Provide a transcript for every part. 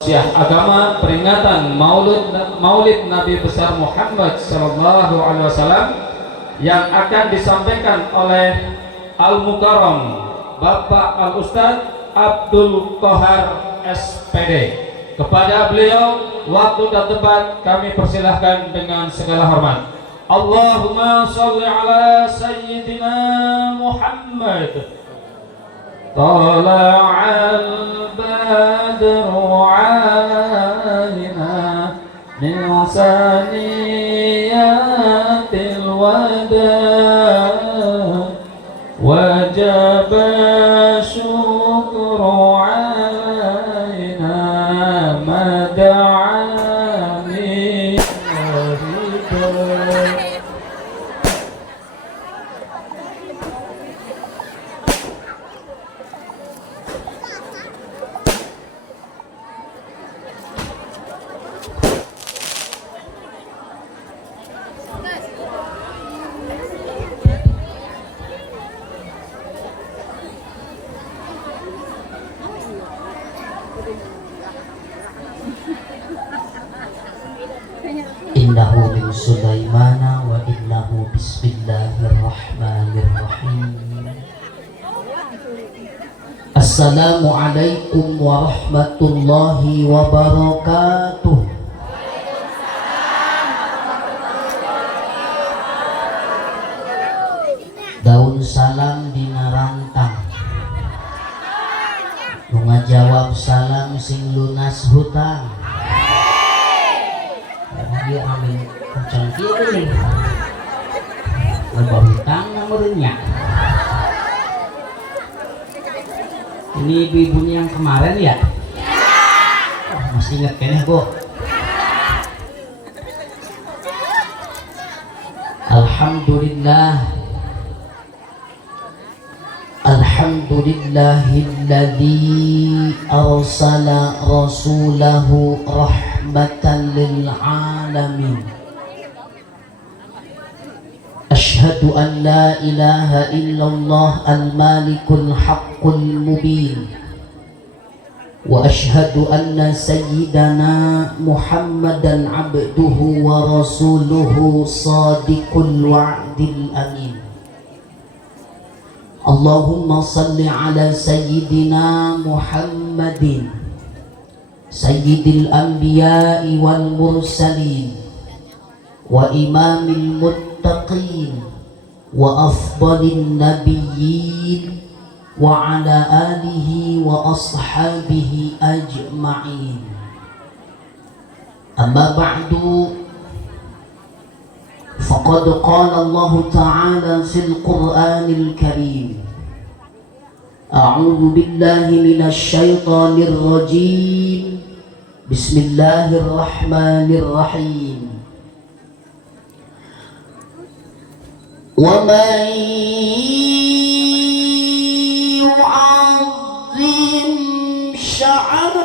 Syiah agama peringatan Maulid Nabi besar Muhammad Sallallahu Alaihi Wasallam yang akan disampaikan oleh Al Mukarram Bapak Al Ustadz Abdul Qahar SPD. Kepada beliau waktu dan tempat kami persilahkan dengan segala hormat. Allahumma sholli ala Sayyidina Muhammad. طلع البدر علينا من ثنيات الوداع وجب الشكر علينا ما دعا Innahu min Sulaimana wa innahu bismillahirrahmanirrahim. Assalamualaikum warahmatullahi wabarakatuh. Daun salam dina rantang, nu ngajawab salam sing lunas hutang. Dia amin kencang kieu nih. Loba hutang nameureunnya. Ini ibu-ibunya yang kemarin ya? Oh, masih ingat keneh, Bu? Alhamdulillah. Alhamdulillahilladzi arsala rasulahu rahmatan lil alamin. Ashhadu an la ilaha illallah al-malikul haqqul mubin. Wa ashhadu anna sayyidana Muhammadan abduhu wa rasuluhu sadiqul wa'dil amin. Allahumma salli ala sayyidina Muhammadin sayyidil anbiya'i wal mursalin wa imamil muttaqin wa afdalin nabiyyin wa ala alihi wa ashabihi ajma'in. Amma ba'du, faqad qala Allah Ta'ala fil Qur'anil Karim, a'udzu billahi minasy syaithanir rajim, bismillahirrahmanirrahim. Wa man yu'azzim sya'air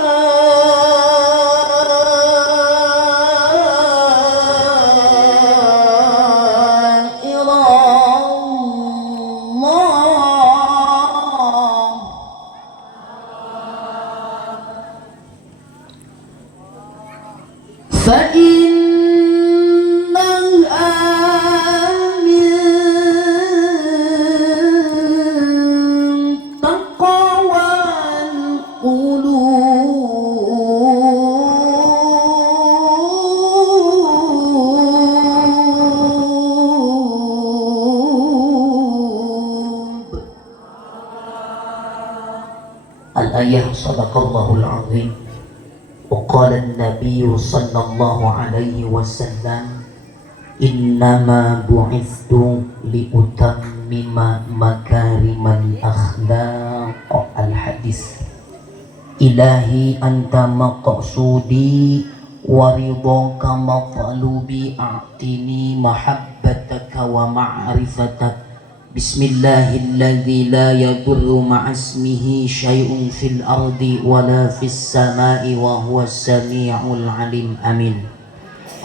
al-ayah. Sadaqallahul azim. Wa qala an-nabiy sallallahu alaihi wasallam, innama bu'ithtu liutammima makarimal akhlaq. Al-hadis. Ilahi anta maqsudi wa ridhaka matlubi, a'tini mahabbataka wa ma'rifatak. Bismillahilladzi la yadurru ma'asmihi syai'un fil ardi wala fis sama'i wa huwas sami'ul alim. Amin.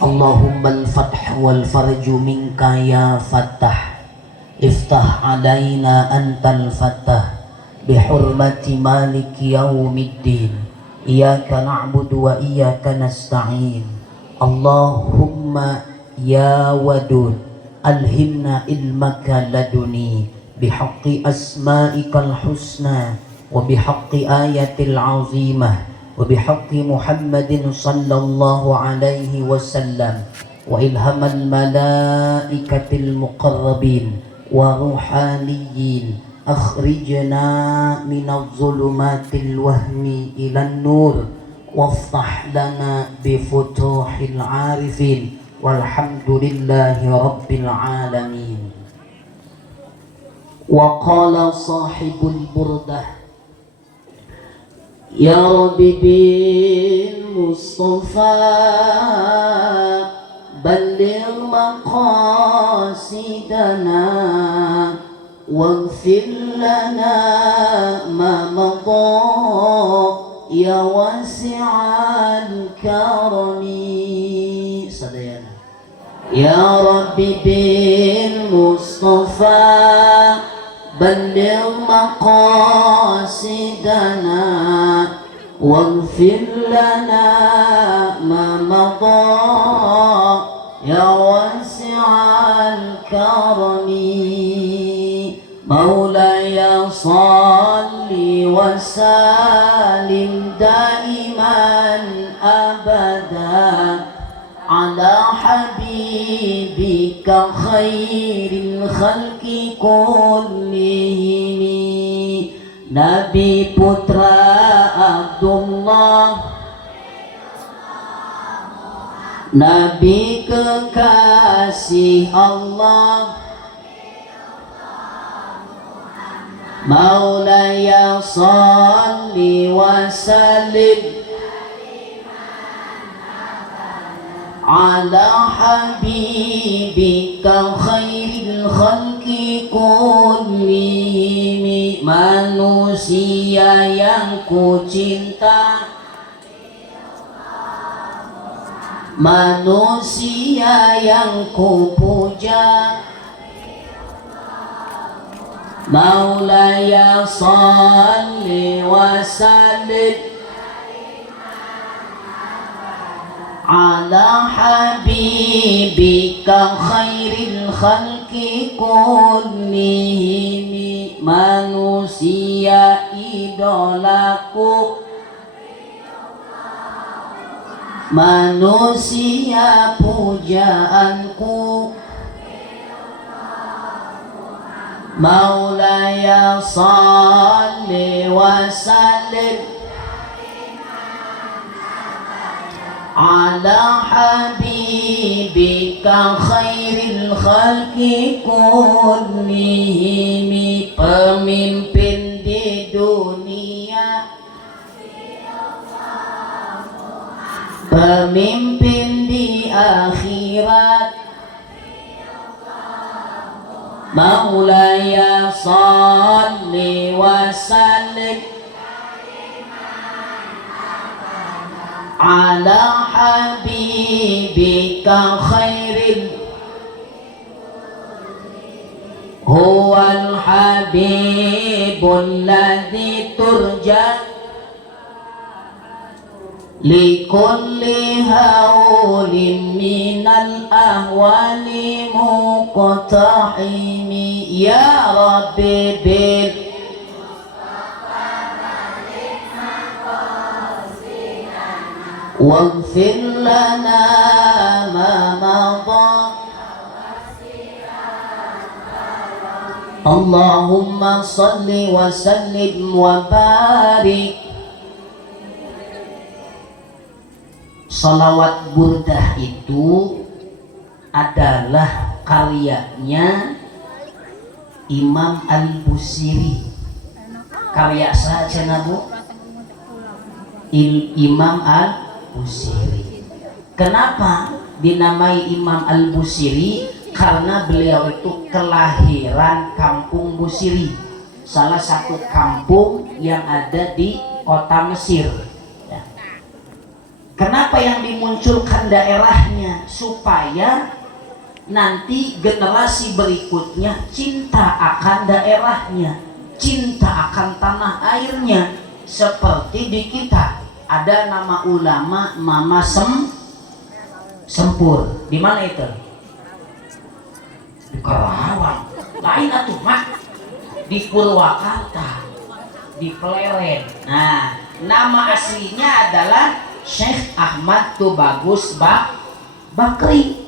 Allahumma al-fath wal farju minka ya fattah. Iftah alaina antal fattah bihurmati maliki yaumiddin. Iyyaka na'budu wa iyyaka nasta'in. Allahumma ya wadud alhimna ilmaka laduni bihaqqi asma'ikal husna wa bihaqqi ayatil azimah wa bihaqqi Muhammadin sallallahu alaihi wasallam wa ilhamal malaikatil muqarrabin wa ruhaniyin akhrijna minadh dhulumatil wahmi ilan nur waftah lana bifutuhil arifin walhamdulillahi rabbil alamin. Wa qala sahibul burdah ya rabbi bil mustafa balligh maqasidana waghfir lana ma madha ya wasi'al karami. Sadayana ya rabbi bil mustafa balligh maqasidana waghfir lana ma madha ya wasi'al karami. Maulaya salli wa salim daiman abada ala habibika khairil khalqi kullihim. Nabi putra Abdullah, Nabi kekasih Allah, Maulaya salli wa sallim ala habibika khairil khalqi kullihim. Manusia yang ku cinta, manusia yang ku puja, Maulaya salli wa sallim ala habibika khairil khalqi kullihim. Manusia idolaku, manusia pujaanku, Maulaya salli wa sallim ala habibika khairil khalqi kullihim. Pemimpin di dunia, pemimpin di akhirat, Maulaya salli wa sallim ala habibika khairil huwal habibul ladzi turja likulli haulin minal ahwali muqtahimi. Ya Rabbi bil waghfir lana ma madha. Allahumma salli wa sallim wa barik. Salawat burdah itu adalah karyanya Imam Al-Busiri. Karya saja nabu Imam Al-Busiri. Kenapa dinamai Imam Al-Busiri? Karena beliau itu kelahiran kampung Busiri, salah satu kampung yang ada di kota Mesir. Kenapa yang dimunculkan daerahnya? Supaya nanti generasi berikutnya cinta akan daerahnya, cinta akan tanah airnya. Seperti di kita, ada nama ulama Mama Sempur. Di mana itu? Di Karawang. Lain atuh mah di Purwakarta, di Pleret. Nah, nama aslinya adalah Syekh Ahmad Tubagus Bakri.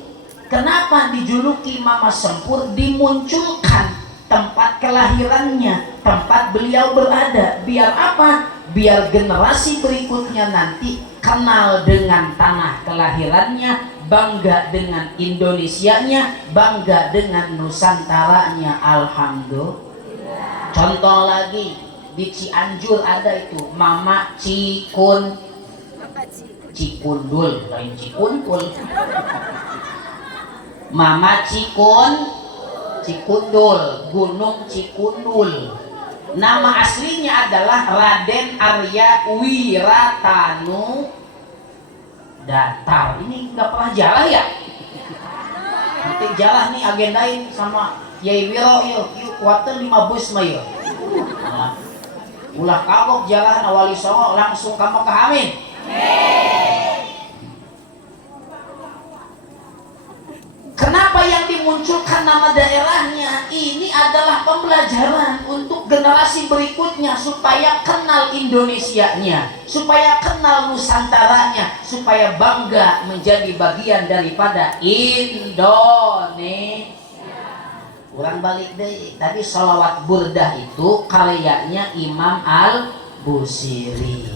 Kenapa dijuluki Mama Sempur? Dimunculkan tempat kelahirannya, tempat beliau berada. Biar apa? Biar generasi berikutnya nanti kenal dengan tanah kelahirannya, bangga dengan Indonesianya, bangga dengan Nusantaranya. Alhamdulillah. Contoh lagi, di Cianjur ada itu Mama Cikundul, lain Cikundul. Mama Cikundul, Gunung Cikundul. Nama aslinya adalah Raden Arya Wiratanu Datar. Ini nggak pernah jalan ya? Nanti jalan nih, agendain sama Yai Wiro, yuk kuatan 5 bus mah yuk. Nah, ulah kagok jalan awali songo langsung kamu ke Amin. Kenapa yang dimunculkan nama daerahnya? Ini adalah pembelajaran untuk generasi berikutnya supaya kenal Indonesianya, supaya kenal Nusantaranya, supaya bangga menjadi bagian daripada Indonesia. Kurang balik deh, tadi sholawat burdah itu karyanya Imam Al-Busiri.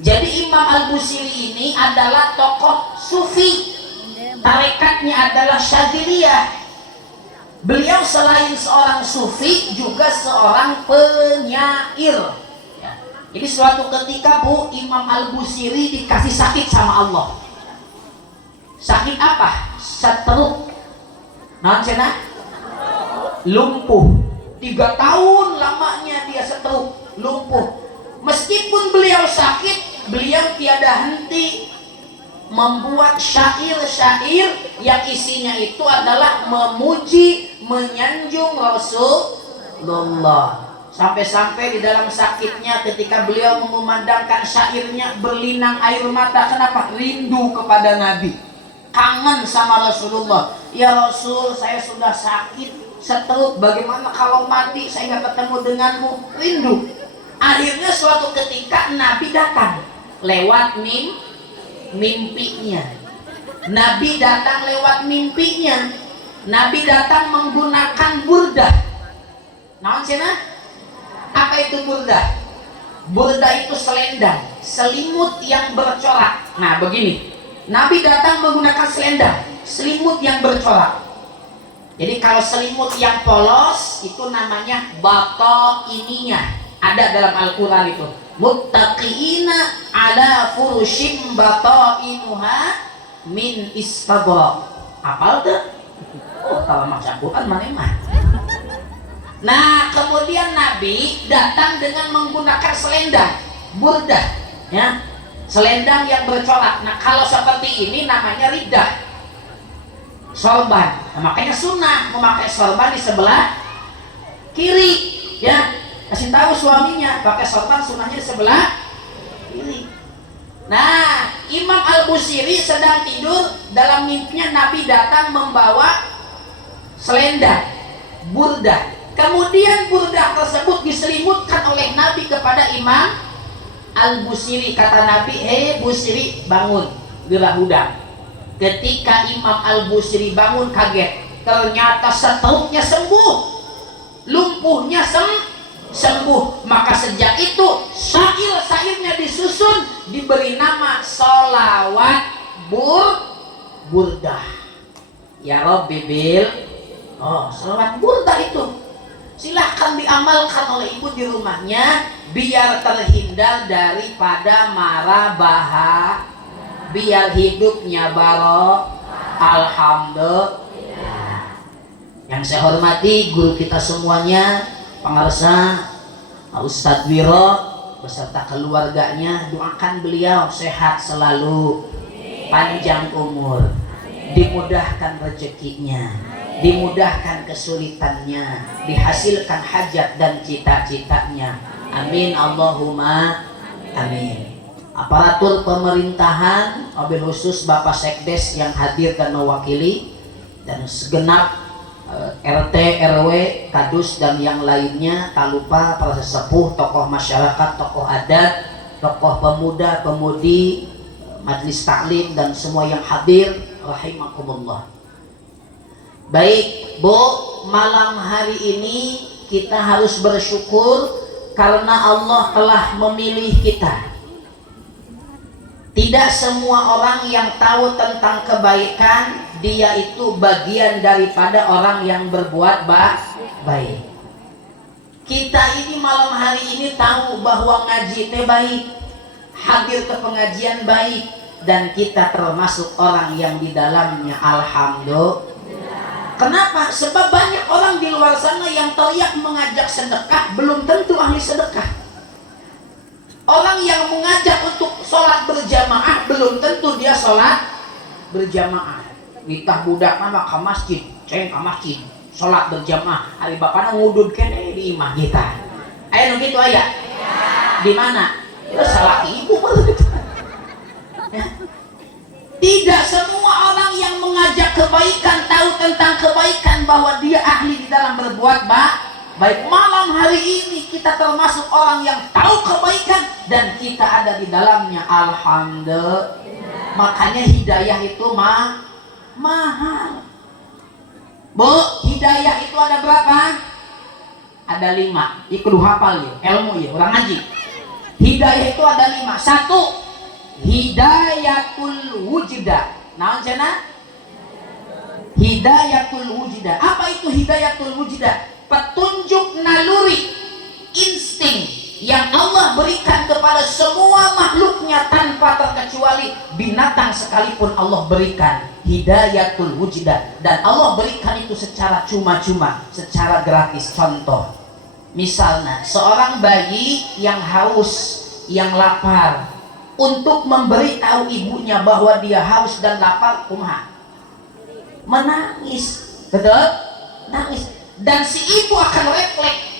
Jadi Imam Al-Busiri ini adalah tokoh sufi, tarekatnya adalah Syadziliyah. Beliau selain seorang sufi juga seorang penyair. Jadi suatu ketika Imam Al-Busiri dikasih sakit sama Allah. Sakit apa? Stroke. Nah, lumpuh. 3 tahun lamanya dia stroke, lumpuh. Meskipun beliau sakit, beliau tiada henti membuat syair-syair yang isinya itu adalah memuji, menyanjung Rasulullah. Sampai-sampai di dalam sakitnya ketika beliau memandangkan syairnya berlinang air mata. Kenapa? Rindu kepada Nabi, kangen sama Rasulullah. Ya Rasul, saya sudah sakit, stroke, bagaimana kalau mati saya nggak ketemu denganmu? Rindu. Akhirnya suatu ketika Nabi datang lewat mimpinya. Nabi datang lewat mimpinya. Nabi datang menggunakan burdah. Naon cenah? Apa itu burdah? Burdah itu selendang, selimut yang bercorak. Nah begini, Nabi datang menggunakan selendang, selimut yang bercorak. Jadi kalau selimut yang polos itu namanya bato ininya. Ada dalam Al-Quran itu. Muttaqiina ala furushim bato inuha min istabrak. Apal tuh? Oh, kalau maksud Al-Quran mana? Nah, kemudian Nabi datang dengan menggunakan selendang, burdah, ya. Selendang yang bercorak. Nah, kalau seperti ini namanya ridah, sorban. Nah, makanya sunnah memakai sorban di sebelah kiri, ya. Kasih tahu suaminya pakai sorban, sunnahnya di sebelah kiri. Nah, Imam Al-Busiri sedang tidur, dalam mimpinya Nabi datang membawa selendang, burdah. Kemudian burdah tersebut diselimutkan oleh Nabi kepada Imam Al-Busiri. Kata Nabi, hei Busiri, bangun, gerah udang. Ketika Imam Al-Busiri bangun, kaget. Ternyata stroke-nya sembuh, lumpuhnya sembuh. Maka sejak itu syair-syairnya disusun, diberi nama sholawat burdah. Ya Rabbi bil, sholawat burdah itu silahkan diamalkan oleh ibu di rumahnya, biar terhindar daripada mara bahaya, biar hidupnya barok. Alhamdulillah. Yang saya hormati guru kita semuanya, pengarsa Ustadz Wiro beserta keluarganya, doakan beliau sehat selalu, panjang umur, dimudahkan rezekinya, dimudahkan kesulitannya, dihasilkan hajat dan cita-citanya. Amin Allahumma. Amin. Aparatur pemerintahan, wabil khusus Bapak Sekdes yang hadir dan mewakili, dan segenap RT, RW, Kadus dan yang lainnya, tak lupa para sesepuh, tokoh masyarakat, tokoh adat, tokoh pemuda, pemudi, majelis taklim dan semua yang hadir, rahimakumullah. Baik, Bu, malam hari ini kita harus bersyukur karena Allah telah memilih kita. Tidak semua orang yang tahu tentang kebaikan, dia itu bagian daripada orang yang berbuat baik. Kita ini malam hari ini tahu bahwa ngaji itu baik, hadir ke pengajian baik, dan kita termasuk orang yang di dalamnya alhamdulillah. Kenapa? Sebab banyak orang di luar sana yang teriak mengajak sedekah, belum tentu ahli sedekah. Orang yang mengajak untuk sholat berjamaah belum tentu dia sholat berjamaah. Kita budak mah ke masjid, ceng ke masjid, sholat berjamaah. Hari bapaknya ngudud kene di imah kita. Ayo gitu ayah. Di mana? Salah ibu malah. Ya. Tidak semua orang yang mengajak kebaikan tahu tentang kebaikan bahwa dia ahli di dalam berbuat baik. Malam hari ini kita termasuk orang yang tahu kebaikan dan kita ada di dalamnya, alhamdulillah. Makanya hidayah itu mahal. Bu, hidayah itu ada berapa? Ada 5. Ikut hafal ya, ilmu ya, orang ngaji. Hidayah itu ada 5. 1, hidayatul wujda. Naon cenah? Hidayatul wujda. Apa itu hidayatul wujda? Petunjuk naluri, insting yang Allah berikan kepada semua makhluknya tanpa terkecuali. Binatang sekalipun Allah berikan hidayatul wujda, dan Allah berikan itu secara cuma-cuma, secara gratis. Contoh, misalnya seorang bayi yang haus, yang lapar, untuk memberitahu ibunya bahwa dia haus dan lapar, kumaha? Menangis, betul? Nangis. Dan si ibu akan refleks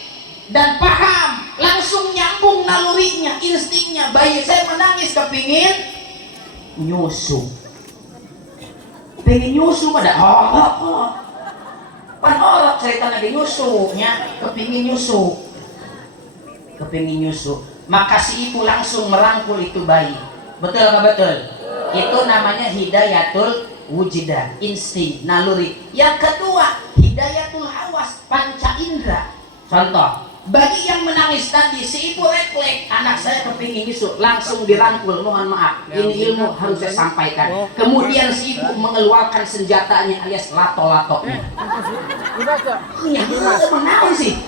dan paham, langsung nyambung nalurinya, instingnya. Bayi saya menangis kepingin nyusu, pengen nyusu pada pan orang cerita lagi nyusunya, kepingin nyusu. Maka si ibu langsung merangkul itu bayi. Betul nggak betul? Itu namanya hidayatul wujda, insting, naluri. Yang kedua, hidayatul hawas, panca indera. Contoh, bagi yang menangis tadi, si ibu refleks, anak saya kepingin nyusu, langsung dirangkul. Mohon maaf, ini ilmu harus saya sampaikan. Kemudian si ibu mengeluarkan senjatanya alias lato-latonya. Menang sih,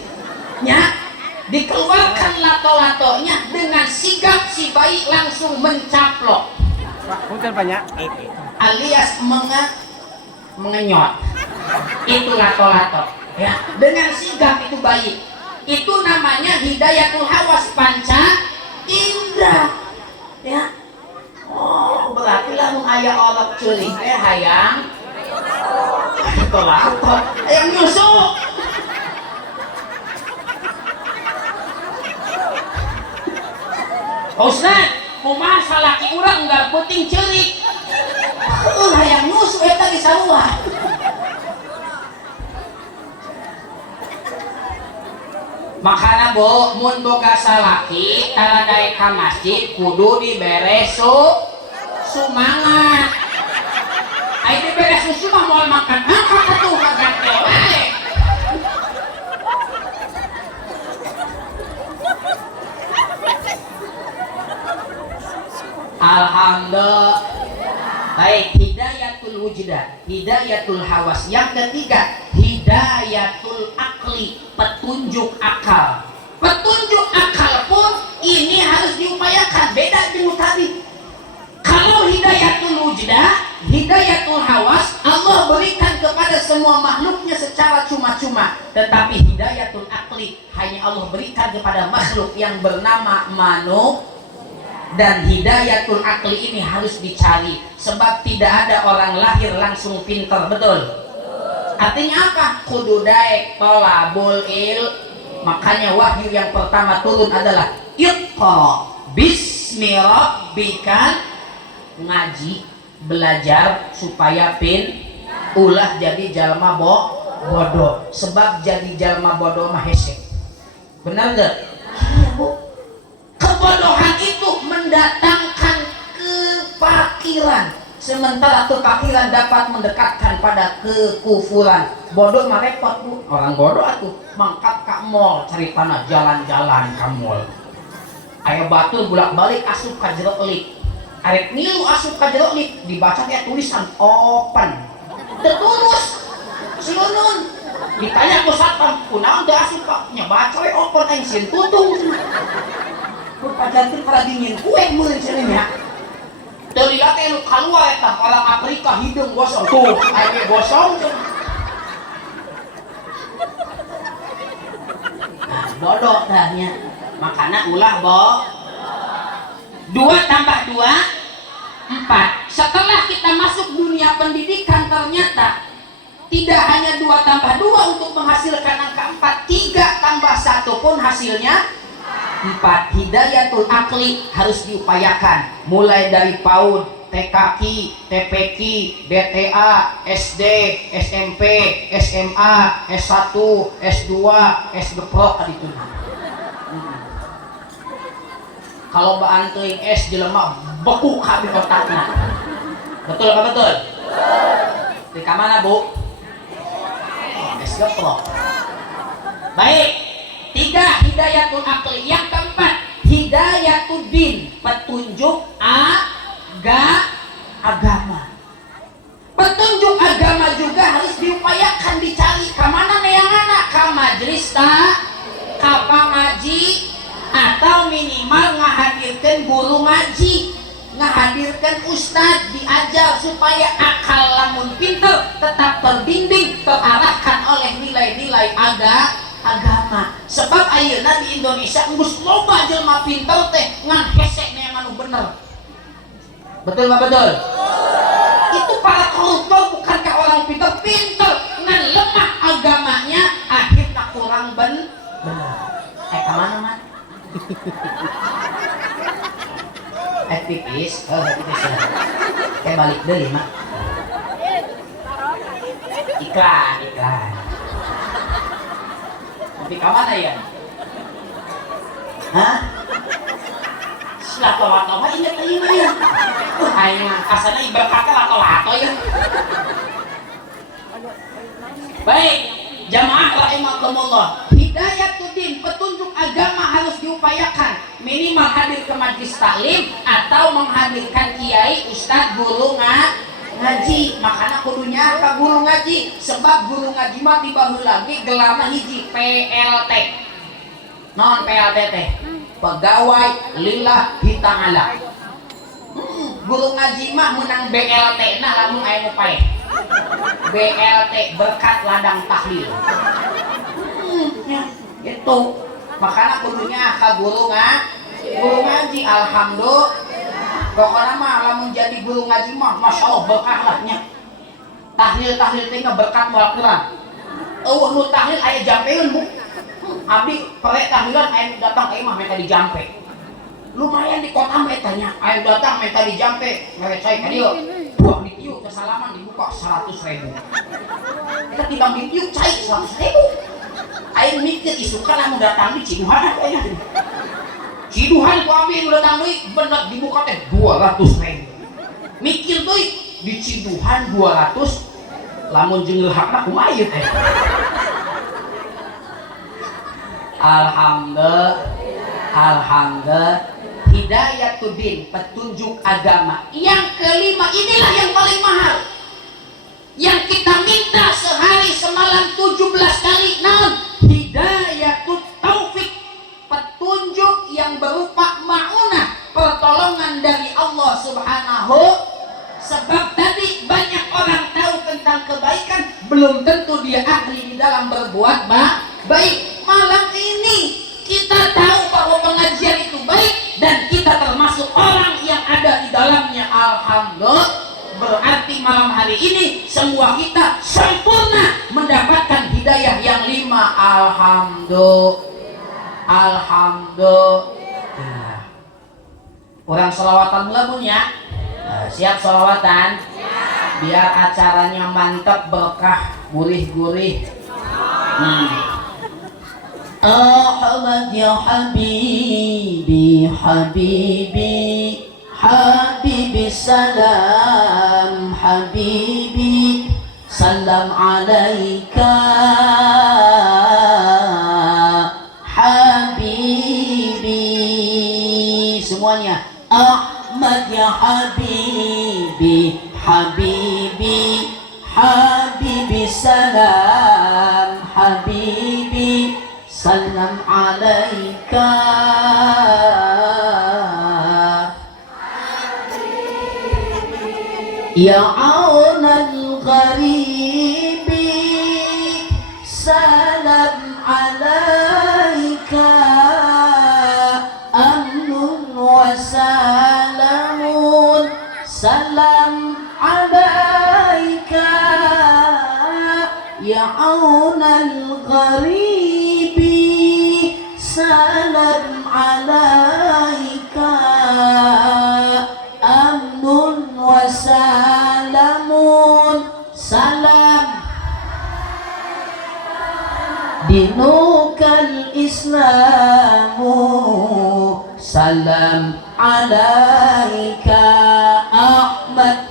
ya. Dikeluarkan lato-latonya, dengan sigap si bayi langsung mencaplok, alias mengenyot. Itu lato-lato, ya. Dengan sigap itu bayi. Itu namanya hidayatul hawas, panca indra, ya. Oh, berarti lamun aya olok ceuring teh hayang lato-lato, hayang nyusu. Ustaz, kumaha salaki urang enggak penting ceurik. Hayang nyusu eta di sarua. Makana Bu, mun boga salaki tara daek ka masjid kudu dibere sumangat. Ai dibere susu mah moal makan angka atuh kagate wae. Alhamdulillah. Baik, hidayatul wujda, hidayatul hawas. Yang ketiga, hidayatul akli, petunjuk akal. Petunjuk akal pun ini harus diupayakan, beda dengan tadi. Kalau hidayatul wujda, hidayatul hawas, Allah berikan kepada semua makhluknya secara cuma-cuma. Tetapi hidayatul akli hanya Allah berikan kepada makhluk yang bernama manusia. Dan hidayatul akli ini harus dicari, sebab tidak ada orang lahir langsung pintar, betul? Artinya apa? Kudu daek tolabul il. Makanya wahyu yang pertama turun adalah iqra bis bismi rabbikal, ngaji belajar supaya ulah jadi jalma bodoh, sebab jadi jalma bodoh mah hese. Benar gak? Iya bu. Kebodohan itu mendatangkan kefakiran, sementara kefakiran dapat mendekatkan pada kekufuran. Bodoh mah repot bu. Orang bodoh atuh mangkat ka mall cari tanah jalan-jalan ka mall. Aya batur bolak-balik asup ka jero lift. Arek nilu asup ka jero lift dibaca kayak tulisan open. Tertulus. Silunun. Ditanya ku satpam, kunaon teu asup ka? Nya baca we open aing sieun tutung. Ku pajantin para dingin kue meureun cenah nya. Teu dilihat anu kaluar eta orang Afrika hidung gosong tuh, aya gosong. Nah, bodoh dahnya. Makana ulah 2 tambah 2 4. Setelah kita masuk dunia pendidikan ternyata tidak hanya 2 tambah 2 untuk menghasilkan angka 4, 3 tambah 1 pun hasilnya 4. Hidayatul akli harus diupayakan mulai dari PAUD, TKQ, TPQ, DTA, SD, SMP, SMA, S1, S2, S2 gitu. Kalau mbak antuing S jelema beku kabeh otakna. Betul apa betul? Di kamana bu? S geprok. Baik. 3 hidayatul akli. Yang keempat hidayatul din, petunjuk agama. Petunjuk agama juga harus diupayakan dicari. Kamana neanganna? Ka majelis ka pangaji, atau minimal ngahadirkan guru ngaji, ngahadirkan ustad diajar supaya akal lamun pinter tetap terbimbing, terarahkan oleh nilai-nilai agama. Sebab ayeuna di Indonesia geus loba jelema pinter teh ngan hese neangan anu bener. Betul nggak betul? Itu para koruptor bukankah orang pinter ngan lemah agamanya akhirnya kurang bener. Kemana man? Tipis ya. Kayak balik deh mak. Iklan. Tapi kemana ya? Hah? Lato-lato mah inget ya. Ayo kasana ibaratnya lato-lato ya. Baik, jamaah rahimakumullah. Hidayatuddin, petunjuk agama harus diupayakan. Minimal hadir ke majlis taklim atau menghadirkan kiai, ustadz, guru ngaji. Makanya kudunya ke guru ngaji, sebab guru ngaji mah dibahu lagi gelarna hiji PLT. Non PLT teh pegawai lillahi ta'ala. Guru ngaji mah menang BLT nah lamun aya nu paeh. BLT berkat ladang tahlil. Ya, itu makanya kudunya ka guru ngaji. Alhamdulillah pokoknya mah lamun jadi guru ngaji mah masya Allah berkah lahnya. Tahlil teh berkat moal Quran. Nu tahlil aya jampeun bu. Abdi pare tahlilan aya datang ieu mah minta dijampe. Lumayan di kota mah tanya aya datang minta dijampe mere cai ka dieu. Buah ditiup kesalaman dibuka 100.000. Kita timbang ditiup cai 100.000. Aing mikir isukan anu datang di Ciduhan aya. Ciduhan ku ambil datang deui bener dibuka teh 200.000. Mikir deui di Ciduhan 200 lamun jeung leuhakna kumaha ieu teh. Alhamdulillah. Hidayatuddin, petunjuk agama. Yang kelima, inilah yang paling mahal, yang kita minta sehari semalam 17 kali. Naon? Hidayatut taufik, petunjuk yang berupa ma'unah, pertolongan dari Allah Subhanahu. Sebab tadi banyak orang tahu tentang kebaikan, belum tentu dia ahli di dalam berbuat baik. Malam ini kita tahu bahwa pengajian itu baik dan kita termasuk orang yang ada di dalamnya. Alhamdulillah. Berarti malam hari ini semua kita sempurna mendapatkan hidayah yang 5. Alhamdulillah. Orang sholawatan lagunya. Siap sholawatan? Biar acaranya mantap, berkah, gurih-gurih. Ahmad ya Habibi, Habibi, Habibi salam, Habibi salam alaika, Habibi. Semuanya. Ahmad ya Habibi, Habibi, Habibi salam, Habibi salam alaika, ya aunal gharibi salam alaika, amnun wa salamun salam alaika, ya aunal gharibi salam alaika, amnun wa salamun salam dinukal islamu salam alaika, Ahmad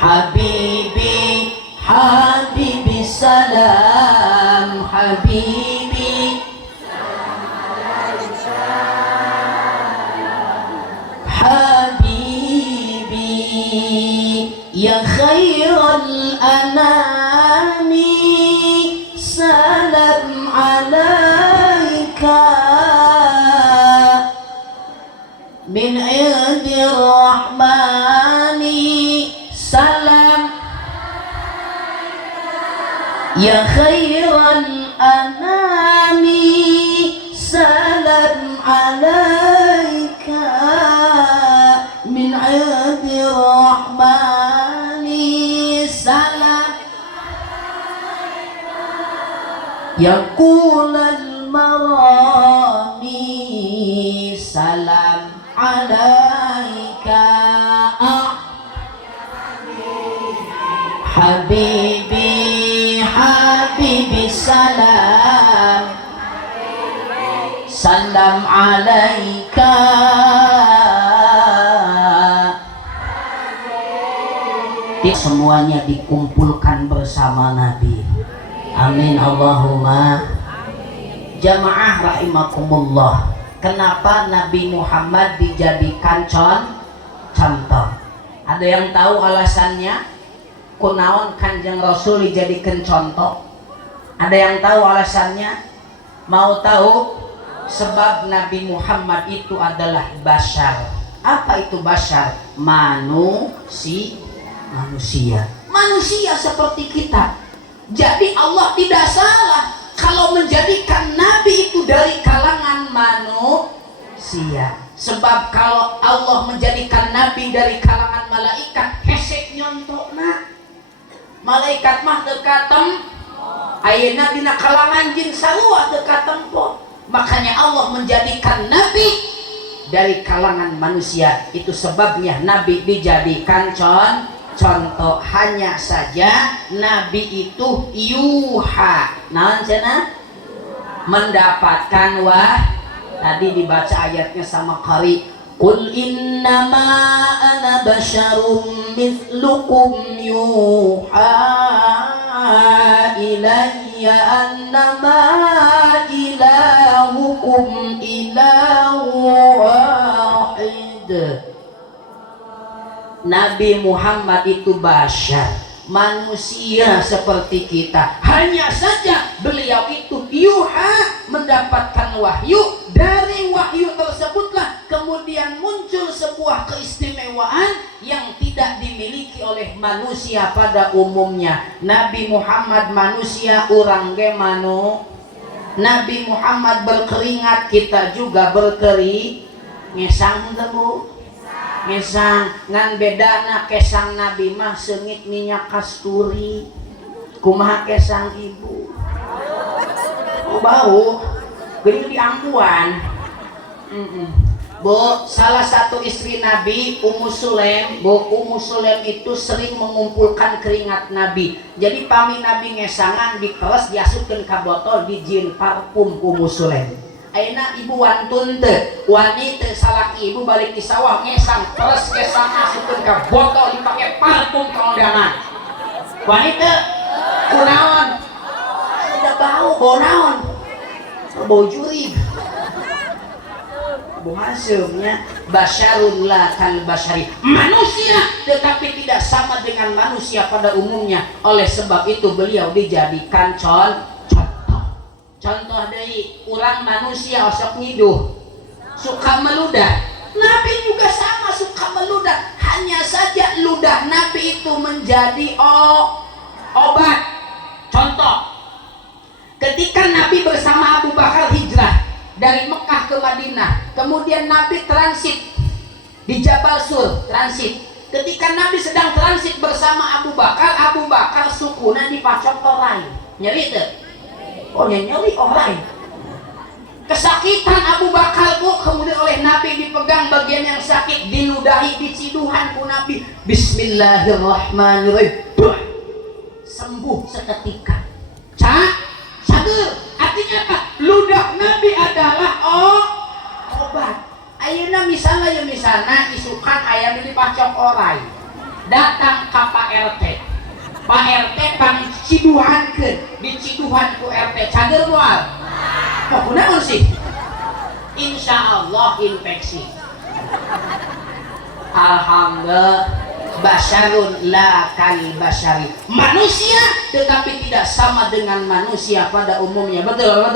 Habibi, Habibi salam, Habibi Habibi, ya khairal anami salam alaika, min indir rahmani salam, ya khairal anami salam alaika, min indir rahmani salam, ya kulal marami salam alaika, Habibi, Habibi salam, salam alaika, semuanya dikumpulkan bersama Nabi. Amin Allahumma. Jamaah rahimakumullah. Kenapa Nabi Muhammad dijadikan contoh? Ada yang tahu alasannya? Kunaon Kanjeng Rasul dijadikan contoh? Ada yang tahu alasannya? Mau tahu? Sebab Nabi Muhammad itu adalah bashar. Apa itu bashar? Manusia seperti kita. Jadi Allah tidak salah kalau menjadikan Nabi itu dari kalangan manusia. Sebab kalau Allah menjadikan Nabi dari kalangan malaikat, hesek nyontokna. Malaikat mah teu katem, ayeuna dina kalangan jin sarua teu katempo. Makanya Allah menjadikan Nabi dari kalangan manusia. Itu sebabnya Nabi dijadikan contoh. Hanya saja Nabi itu yuha, naon cenah? Mendapatkan tadi dibaca ayatnya sama qari, qul innama ana basyarum mithlukum yuha ilayya annama ilahukum ilahu wahid. Nabi Muhammad itu basyar, manusia seperti kita. Hanya saja beliau itu yuha, mendapatkan wahyu. Dari wahyu tersebutlah kemudian muncul sebuah keistimewaan yang tidak dimiliki oleh manusia pada umumnya. Nabi Muhammad manusia, urang ge Nabi Muhammad berkeringat, kita juga ngesang Bu. Ngesang ngan bedana kesang Nabi mah seungit minyak kasturi, kumaha kesang ibu bau geuning diangguan. Bu, salah satu istri Nabi, Ummu Sulaim, Bu, Ummu Sulaim itu sering mengumpulkan keringat Nabi. Jadi pami Nabi ngesangan diperes diasupkeun ka botol dijieun parfum Ummu Sulaim. Ayeuna ibu wantun teu, wani teu salaki ibu balik di sawah ngesang peres kesang asupkeun ka botol dipake parfum kaondangan. Wani teu kunaon? Sudah bau naon? Bau jurig. Buhasemnya basyarun la kal basyari, manusia tetapi tidak sama dengan manusia pada umumnya. Oleh sebab itu beliau dijadikan contoh dari orang manusia osok ngiduh suka meludah. Nabi juga sama suka meludah, hanya saja ludah Nabi itu menjadi obat. Contoh, ketika Nabi bersama Abu Bakar hijrah dari Mekah ke Madinah, kemudian Nabi transit di Jabal Sur, transit. Ketika Nabi sedang transit bersama Abu Bakar sukuna dipacok orai, nyeri itu, nyeri orai, kesakitan Abu Bakar Bu, kemudian oleh Nabi dipegang bagian yang sakit, diludahi, diciduhan ku Nabi, Bismillahirrahmanirrahim, sembuh seketika. Sager, artinya apa? Ludah Nabi adalah obat. Ayeuna misalnya isukan ayam dipacok orai, datang ke Pak RT. Pak RT kami ciduhankeun, diciduhan ku RT cager moal. Kok kunaon sih? Insyaallah infeksi. Alhamdulillah. Basyarun la kal basyari, manusia tetapi tidak sama dengan manusia pada umumnya. Betul.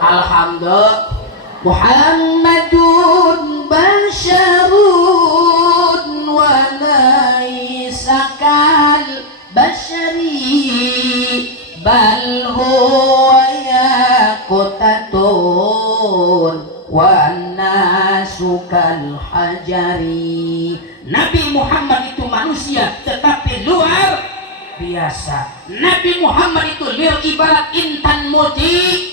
Alhamdulillah. Muhammadun basyarun wa laisa kal basyari bal huwa yaqutatun wa nasu kal hajari. Nabi Muhammad itu manusia tetapi luar biasa. Nabi Muhammad itu ibarat intan muti.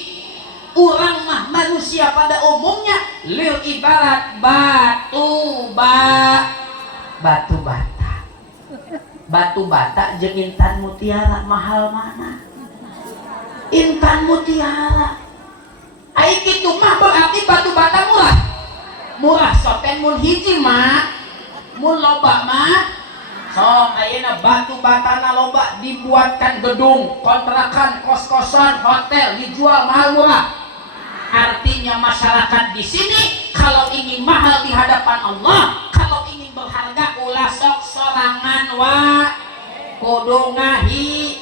Orang mah manusia pada umumnya ibarat batu bata. Batu bata jeung intan mutiara mahal mana? Intan mutiara. Ai kitu mah berarti batu bata murah. Murah soten mun hiji mah. Mun loba mah sok ayeuna batu batana loba, dibuatkan gedung, kontrakan, kos-kosan, hotel, dijual mahal murah. Artinya masyarakat di sini kalau ingin mahal di hadapan Allah, kalau ingin berharga ulah sok sorangan kudu ngahi,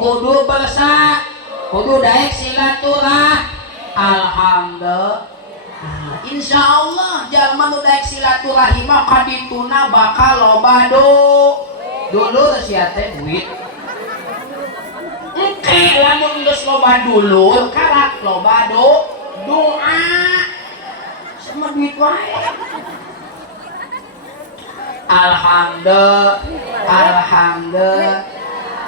kudu bersa, kudu daek silaturah. Alhamdulillah. Insya Allah jalma nu daek silaturahim mah kadituna bakal loba dulu sia teh duit. Engke lamun geus loba dulu karak loba doa sama duit wae. Alhamdulillah.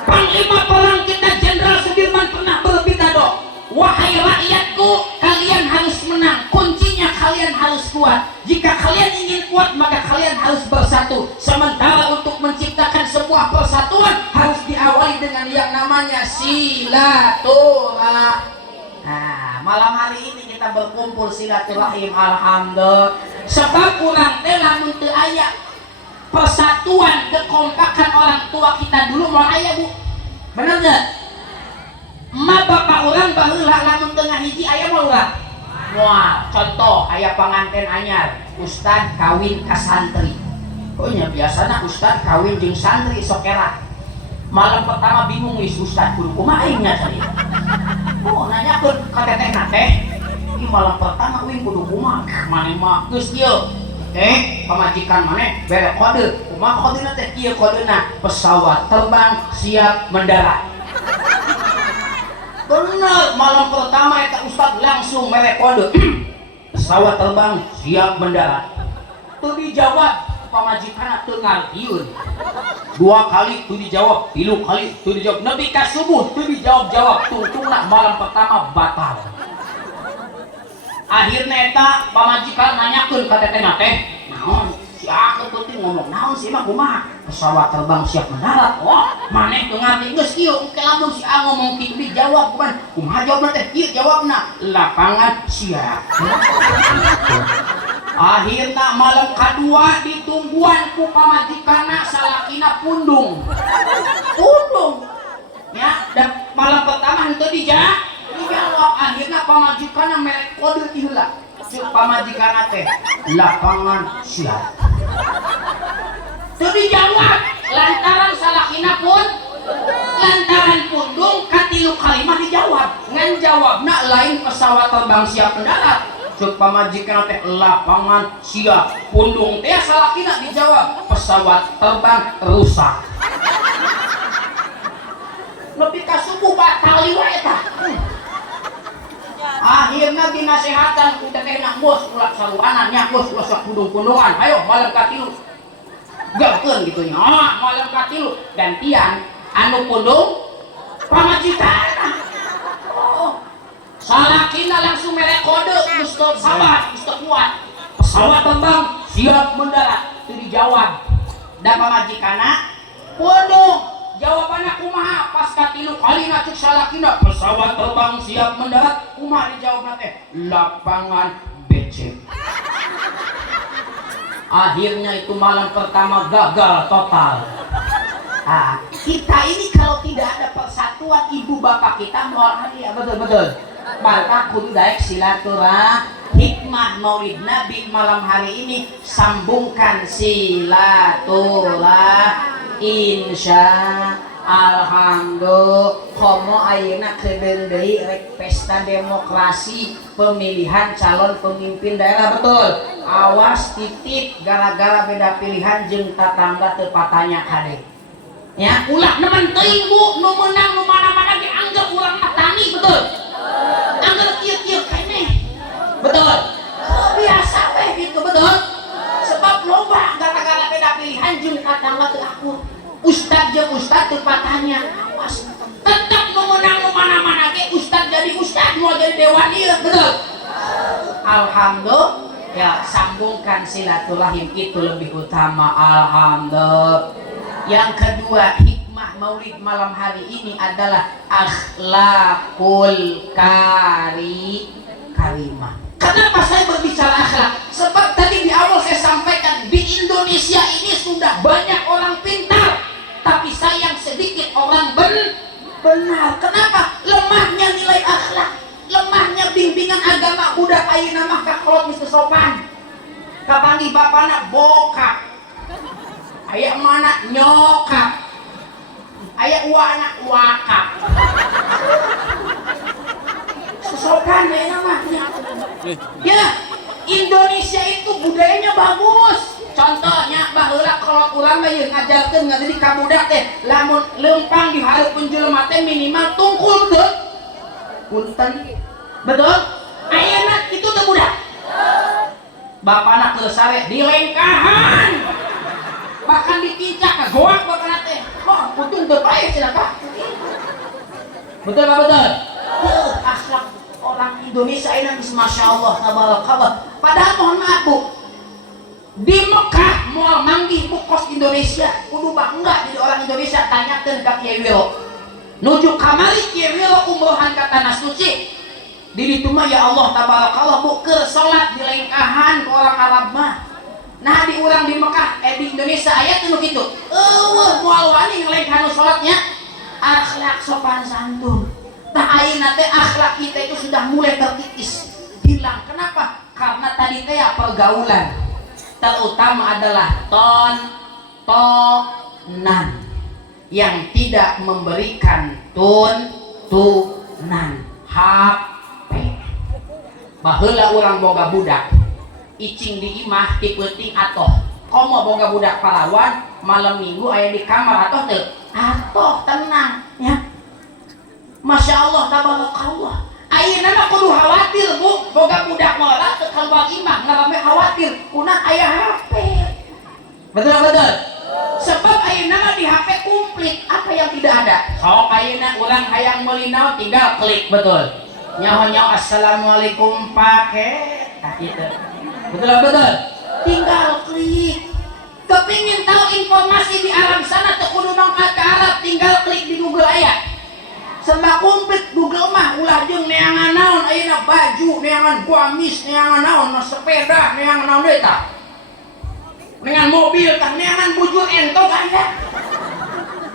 Panglima perang kita Jenderal Sudirman pernah berpidato, wahai rakyatku, kalian harus menang. Kuncinya kalian harus kuat. Jika kalian ingin kuat, maka kalian harus bersatu. Sementara untuk menciptakan sebuah persatuan harus diawali dengan yang namanya silaturahim. Nah, malam hari ini kita berkumpul silaturahim. Alhamdulillah. Sebab kurang teh lamun teu aya persatuan, kekompakan orang tua kita dulu mau aya Bu. Bener enggak? Ma bapak orang baheula lamun tengah hiji aya mah urang. Wah, contoh aya panganten anyar, ustad kawin ka santri. Oh nya biasana ustad kawin jeung santri sok era. Malam pertama bingung wis ustad kudu kumaha aing nya tadi. Oh nanyakeun ka tetehna teh, "Ih malam pertama wing kudu kumaha?" Mane mah geus ieu. Pamajikan maneh bere kode. Kumaha kodena teh? Ieu kodena pesawat terbang siap mendarat. Benar, malam pertama eta ustad langsung merek kode. Pesawat terbang siap mendarat. Tuh dijawab pamajikanna teu ngartieun. 2 kali tuh dijawab, 3 kali tuh dijawab, nepi ka subuh tuh dijawab-jawab. Tungtungna malam pertama batal. Akhirnya eta pamajikan nanyakeun ka tetehna teh, naon si aku penting ngomong naon sih mah kumaha pesawat terbang siap mendarat. Oh maneh teu ngarti geus kieu engke lamun si A ngomong kitu dijawab kumaha jawabna teh ieu jawabna lapangan siap. Akhirna malam kadua ditungguan ku pamajikanna salakina pundung ya, dan malam pertama henteu dijawab. Akhirna pamajikanna melek kode heula cek pamajikanna teh lapangan siap. Teu dijawab lantaran salakina lantaran pundung katilu kalimah dijawab ngan jawabna lain pesawat terbang siap mendarat cek pamajikan teh lapangan siap pundung teh salakina dijawab pesawat terbang rusak. Lebih ka subuh batal ieu eta. Akhirna dinasehatan ku tetehna bos ulah saluanan nya bos ulah pundung-pundungan ayo malam katilu galkeun gitu nya. Malam katilu gantian anu pundung pamajikanna. Salakina langsung merek kode geus sabar geus kuat pesawat terbang siap mendarat teu dijawab da pamajikanna pundung jawabannya kumaha pas katilu kalina cek salakina pesawat terbang siap mendarat kumaha dijawabna teh lapangan becek. Akhirnya itu malam pertama gagal total. Kita ini kalau tidak ada persatuan ibu bapak kita moal ya betul maka kudu daek hikmah maulid nabi malam hari ini sambungkan insya alhamdulillah komo ayeuna kedeung deui rek pesta demokrasi pemilihan calon pemimpin daerah betul. Awas titip gara-gara beda pilihan jeung tatangga teu patanya kade. Ya, ulah nemen teuing Bu, nu meunang nu mana-mana ge anggap urang mah tani betul. Anggap kieu-kieu keneh. Betul. Biasa we gitu betul. Sebab loba gara-gara beda pilihan jeung tatangga teu akur. Ustad jeung ustad teu patanya. Awas. Tetep nu meunang nu mana-mana ge ustad jadi ustad mau jadi dewan ieu betul. Alhamdulillah ya sambungkan silaturahim itu lebih utama alhamdulillah. Yang kedua hikmah maulid malam hari ini adalah akhlakul karimah. Kenapa saya berbicara akhlak? Sebab tadi di awal saya sampaikan di Indonesia ini sudah banyak orang pintar tapi sayang sedikit orang benar. Kenapa? Lemahnya nilai akhlak, lemahnya bimbingan agama. Budak ayeuna mah kakolot geus sopan. Kapanggih bapana bokap. Aya mana nyokap, aya uana wakap. Sosokan ya namanya. Ya, Indonesia itu budayanya bagus. Contohnya baheula kalau urang mah yeung ngajarkeun ngadiri ka budak teh lamun leumpang di hareupeun jelema teh minimal tungkul teu. Punten. Betul? Ayeuna itu teh budak. Bapana teu sare dilengkahan. Bahkan dipincak ke goak bakal teh. Oh, untung terbaik siapa? Betul apa betul? Akhlak orang Indonesia ini masya Allah tabarakallah. Padahal mohon maaf Bu, di Mekah moal manggih Bu kos Indonesia, kudu bangga jadi orang Indonesia. Tanyakeun ka Kiai Wiro. Nuju kamari Kiai Wiro umrohan ka tanah suci. Di ditu mah ya Allah tabarakallah Bu keur salat di lengkahan ke orang Arab mah. Nah di urang di Mekah, di Indonesia ayat itu gitu. Moal wani ngelengkan sholatnya akhlak sopan santun. Tah ayeuna teh akhlak kita itu sudah mulai terkikis, hilang. Kenapa? Karena tadi teh pergaulan. Terutama adalah tontonan yang tidak memberikan tuntunan. HP. Baheula urang boga budak. Icing di imah di peuting atoh komo boga budak palawan malam minggu aya di kamar atoh teu atoh tenang ya masya Allah tabarakallah. Ayeuna mah kudu khawatir Bu boga budak moal teu keluar imah ngarame khawatir kunat aya HP. Betul sebab ayeuna mah di HP komplit apa yang tidak ada. Sok ayeuna urang hayang meuli naon tinggal klik betul nyawa assalamualaikum pakai nah gitu betul tinggal klik kepingin tahu informasi di Arab sana teu kudu mangkat ke Arab tinggal klik di Google aya sembah komplit Google mah ulah jeung neangan naon ayeuna baju neangan gamis neangan naon sepeda neangan naon deui tah dengan mobil tah neangan bujur entog aya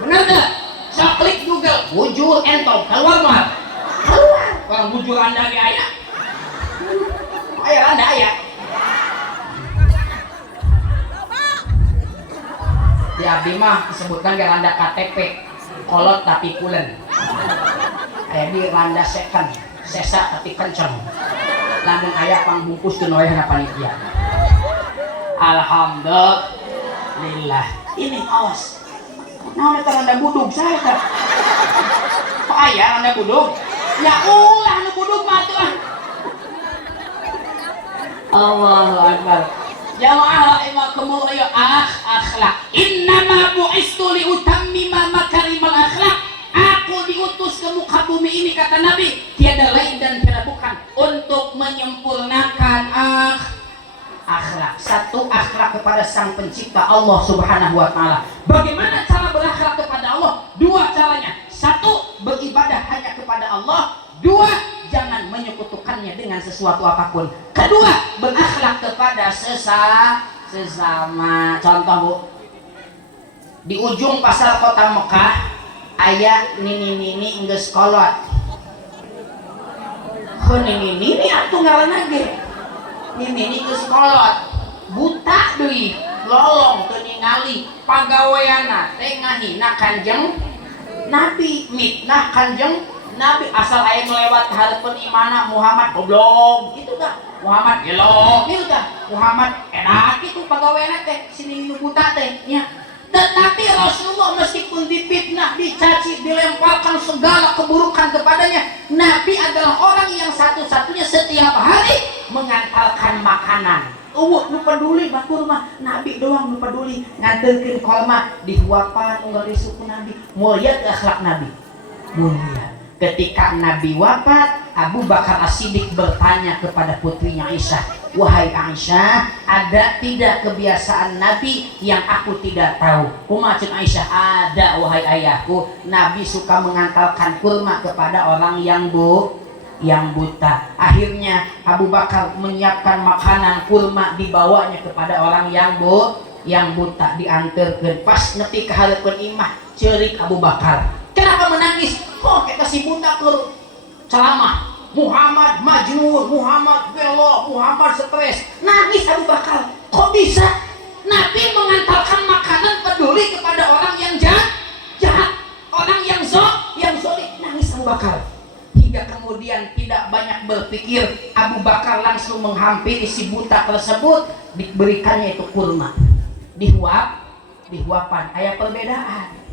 bener teh sok klik Google bujur entog keluar mah keluar orang bujur anda ge aya aya anda aya di abdi mah disebutkan ge randa KTP kolot tapi pulen aya di randa second sesa tapi kenceng lamun aya pangbungkus teu noehna panitia alhamdulillah ini awas naon eta randa budug saya teh kok aya randa budug ya ulah nu budug mah tuh Allahu akbar jamaah rahimakumullah ya akhlak innama bu'istu li utammima makarimal akhlak aku diutus ke muka bumi ini kata Nabi tiada lain dan tiada bukan untuk menyempurnakan akhlak satu akhlak kepada sang pencipta Allah subhanahu wa ta'ala bagaimana cara berakhlak kepada Allah dua caranya satu beribadah hanya kepada Allah dua jangan menyekutukannya dengan sesuatu apapun kedua berakhlak kepada sesama contoh Bu di ujung pasar kota Mekah aya nini geus kolot nini atuh ngaranna ge nini geus kolot buta deui lolong teu ningali pagaweana teh ngahina Kanjeng Nabi mitnah Kanjeng Nabi asal aya melewat hareupeun imana Muhammad goblok gitu tah Muhammad gelo gitu tah Muhammad enak itu pagaweana teh sini nu buta teh nya tetapi Rasulullah meskipun difitnah dicaci dilemparkan segala keburukan kepadanya Nabi adalah orang yang satu-satunya setiap hari mengantarkan makanan nu peduli batur mah Nabi doang nu peduli nganterkeun kolma dihuapan ngeureusuk Nabi mulia akhlak Nabi mulia ketika Nabi wafat Abu Bakar As-Siddiq bertanya kepada putrinya Aisyah wahai Aisyah ada tidak kebiasaan Nabi yang aku tidak tahu kumaha ceun Aisyah ada wahai ayahku Nabi suka mengantarkan kurma kepada orang yang buta akhirnya Abu Bakar menyiapkan makanan kurma dibawanya kepada orang yang buta diantarkeun pas nepi ka hareupeun imah ceurik Abu Bakar kenapa menangis kok kayak si buta ke ceramah Muhammad majnun, Muhammad belok, Muhammad stres nangis Abu Bakar kok bisa Nabi mengantarkan makanan peduli kepada orang yang jahat orang yang zolim nangis Abu Bakar hingga kemudian tidak banyak berpikir Abu Bakar langsung menghampiri si buta tersebut diberikannya itu kurma dihuapan aya perbedaan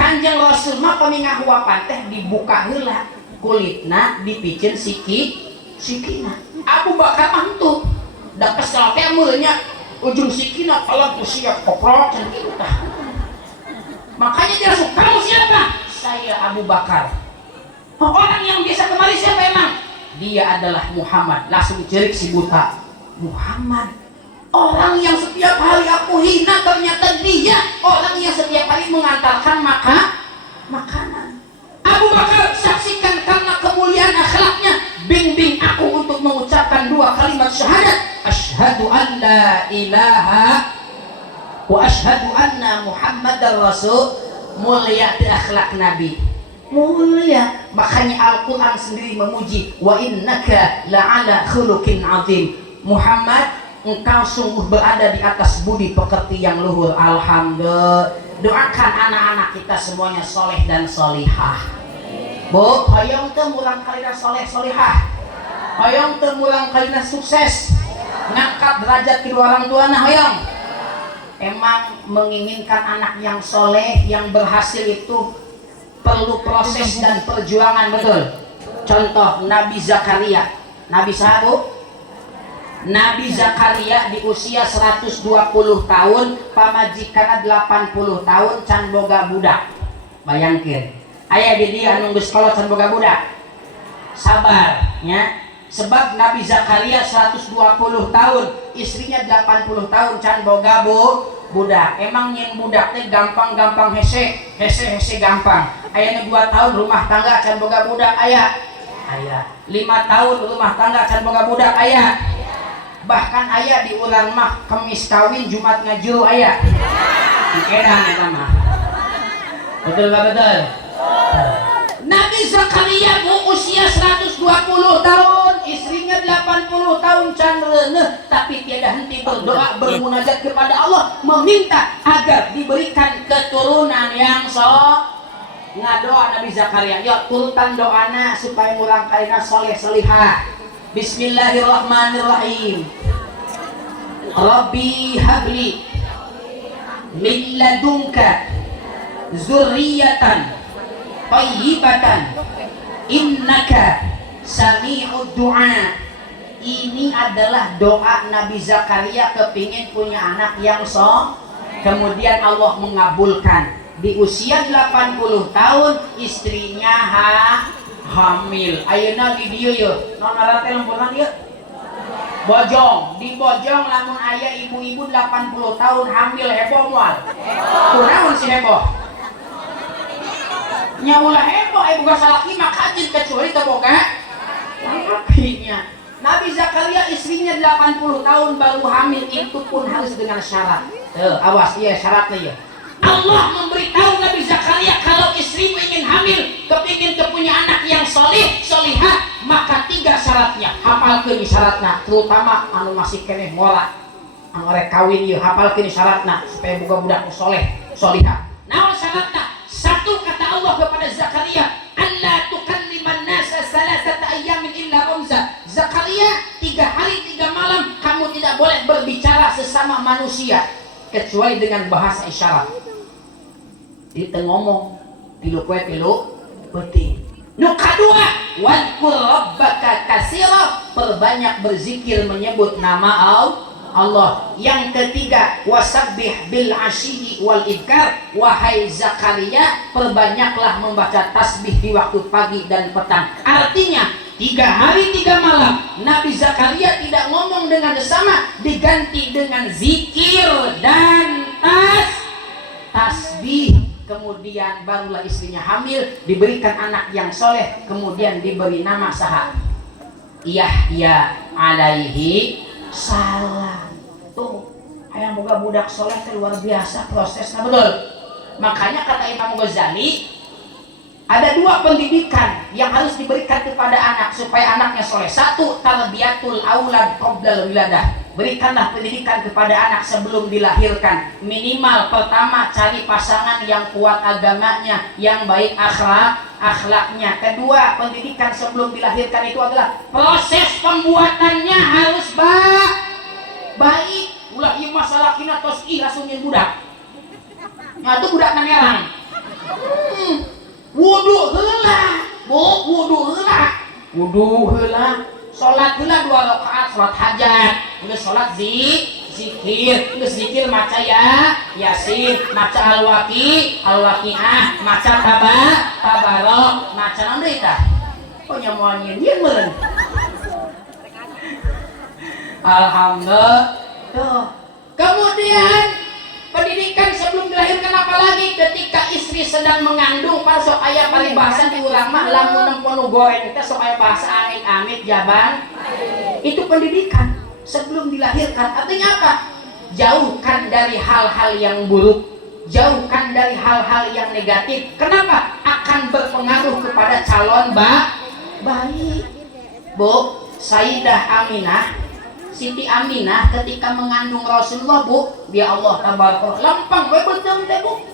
Kanjeng Rasul mah pamingah huapan teh dibuka heula kulitna dipicen sikina Abu Bakar mah henteu da kesel teh meunya ujung sikina kalau siap koprok can kitu tah makanya dia langsung kamu siapa saya Abu Bakar orang yang biasa kemari siapa emang dia adalah Muhammad langsung cerik si buta Muhammad orang yang setiap hari aku hina ternyata dia orang yang setiap hari mengantarkan makanan Abu Bakar saksikan karena kemuliaan akhlaknya bimbing aku untuk mengucapkan dua kalimat syahadat asyhadu an la ilaha wa asyhadu anna Muhammadar Rasul mulia di akhlak Nabi mulia makanya Al-Quran sendiri memuji wa innaka la'ala khuluqin azim Muhammad engkau sungguh berada di atas budi pekerti yang luhur alhamdulillah doakan anak-anak kita semuanya soleh dan solihah Bu, hoyong teu mulang kalina soleh solihah hoyong teu mulang kalina sukses ngangkat derajat kedua orang tua nah hoyong emang menginginkan anak yang soleh yang berhasil itu perlu proses dan perjuangan betul contoh Nabi Zakaria Nabi sahabu Nabi Zakaria di usia 120 tahun pamajikanna 80 tahun can boga budak bayangkeun aya di dia anu geus kolot can boga budak sabarnya. Sebab Nabi Zakaria 120 tahun, istrinya 80 tahun can boga budak. Emang nyen budak teh gampang-gampang hese gampang. Aya 2 tahun rumah tangga can boga budak aya. 5 tahun rumah tangga can boga budak aya. Bahkan aya di urang mah Kemis kawin Jumat ngajeu aya. Dikedan eta mah. Betul gak betul? Nabi Zakaria usia 120 tahun, istrinya 80 tahun can reuneuh, tapi tiada henti berdoa bermunajat kepada Allah, meminta agar diberikan keturunan yang ngadoa Nabi Zakaria. Yuk turutan doana supaya murang kaina soleh solihah. Bismillahirrahmanirrahim. Rabbi habli min ladunka zurriyatan tayyibatan innaka sami'ud du'a. Ini adalah doa Nabi Zakaria kepingin punya anak yang kemudian Allah mengabulkan. Di usia 80 tahun istrinya hamil. Ayeuna video yeuh non arate lempuran yeuh bojong di bojong lamun aya ibu-ibu 80 tahun hamil heboh moal kunaon si heboh nya ulah heboh aya boga salaki mah kajin kecuali teu boga lakinya. Nabi Zakaria istrinya 80 tahun baru hamil, itu pun harus dengan syarat. Awas iya syaratnya ya. Allah memberitahu Nabi Zakaria kalau istrimu ingin hamil, kepingin punya anak yang solih, solihah, maka 3 syaratnya. Hafalkeun syaratna, terutama anu masih keneh mola, anu rek kawin ieu hafalkeun syaratna supaya boga budak soleh, solihah. Naon syaratna? 1 kata Allah kepada Zakaria, Allah tukalliman nasa salasata ayyamin illa ramza. Zakaria 3 hari 3 malam kamu tidak boleh berbicara sesama manusia kecuali dengan bahasa isyarat. Itu ngomong tilu kue tilu penting. Nu kadua, wadkur rabbaka katsira, perbanyak berzikir menyebut nama Allah. Yang ketiga, wasabbih bil asyi wal ibkar, wahai Zakaria, perbanyaklah membaca tasbih di waktu pagi dan petang. Artinya 3 hari 3 malam Nabi Zakaria tidak ngomong dengan sesama, diganti dengan zikir dan tasbih. Kemudian barulah istrinya hamil, diberikan anak yang soleh, kemudian diberi nama saha Yahya alaihi salam. Tuh hayang boga budak soleh luar biasa prosesnya, betul. Makanya kata Imam Ghazali, ada 2 pendidikan yang harus diberikan kepada anak supaya anaknya soleh. 1, tarbiyatul aulad qabla wiladah. Berikanlah pendidikan kepada anak sebelum dilahirkan. Minimal pertama, cari pasangan yang kuat agamanya, yang baik akhlaknya. Kedua, pendidikan sebelum dilahirkan itu adalah proses pembuatannya harus baik. Ulah ieu masalah kina tos langsung nyen budak. Nya tuh budak nangerang. Wudu heula, wudu heula, salat heula 2 rakaat salat hajat, geus salat zikir, geus zikir maca Yasin, maca al-waqiah, maca tabarok, maca naon deui tah? Nya moal nyeun meureun. Alhamdulillah. Tuh. Kemudian pendidikan sebelum dilahirkan, apalagi ketika istri sedang mengandung, pas sok aya paribahasan di urang mah lamun nempo goreng teh sok aya bahasa amit-amit jabang. Itu pendidikan sebelum dilahirkan. Artinya apa? Jauhkan dari hal-hal yang buruk, jauhkan dari hal-hal yang negatif. Kenapa? Akan berpengaruh kepada calon bayi. Bu, Sayyidah Aminah, Siti Aminah ketika mengandung Rasulullah, Bu, dia Allah tabaraka lempang we beuteuh teh, Bu.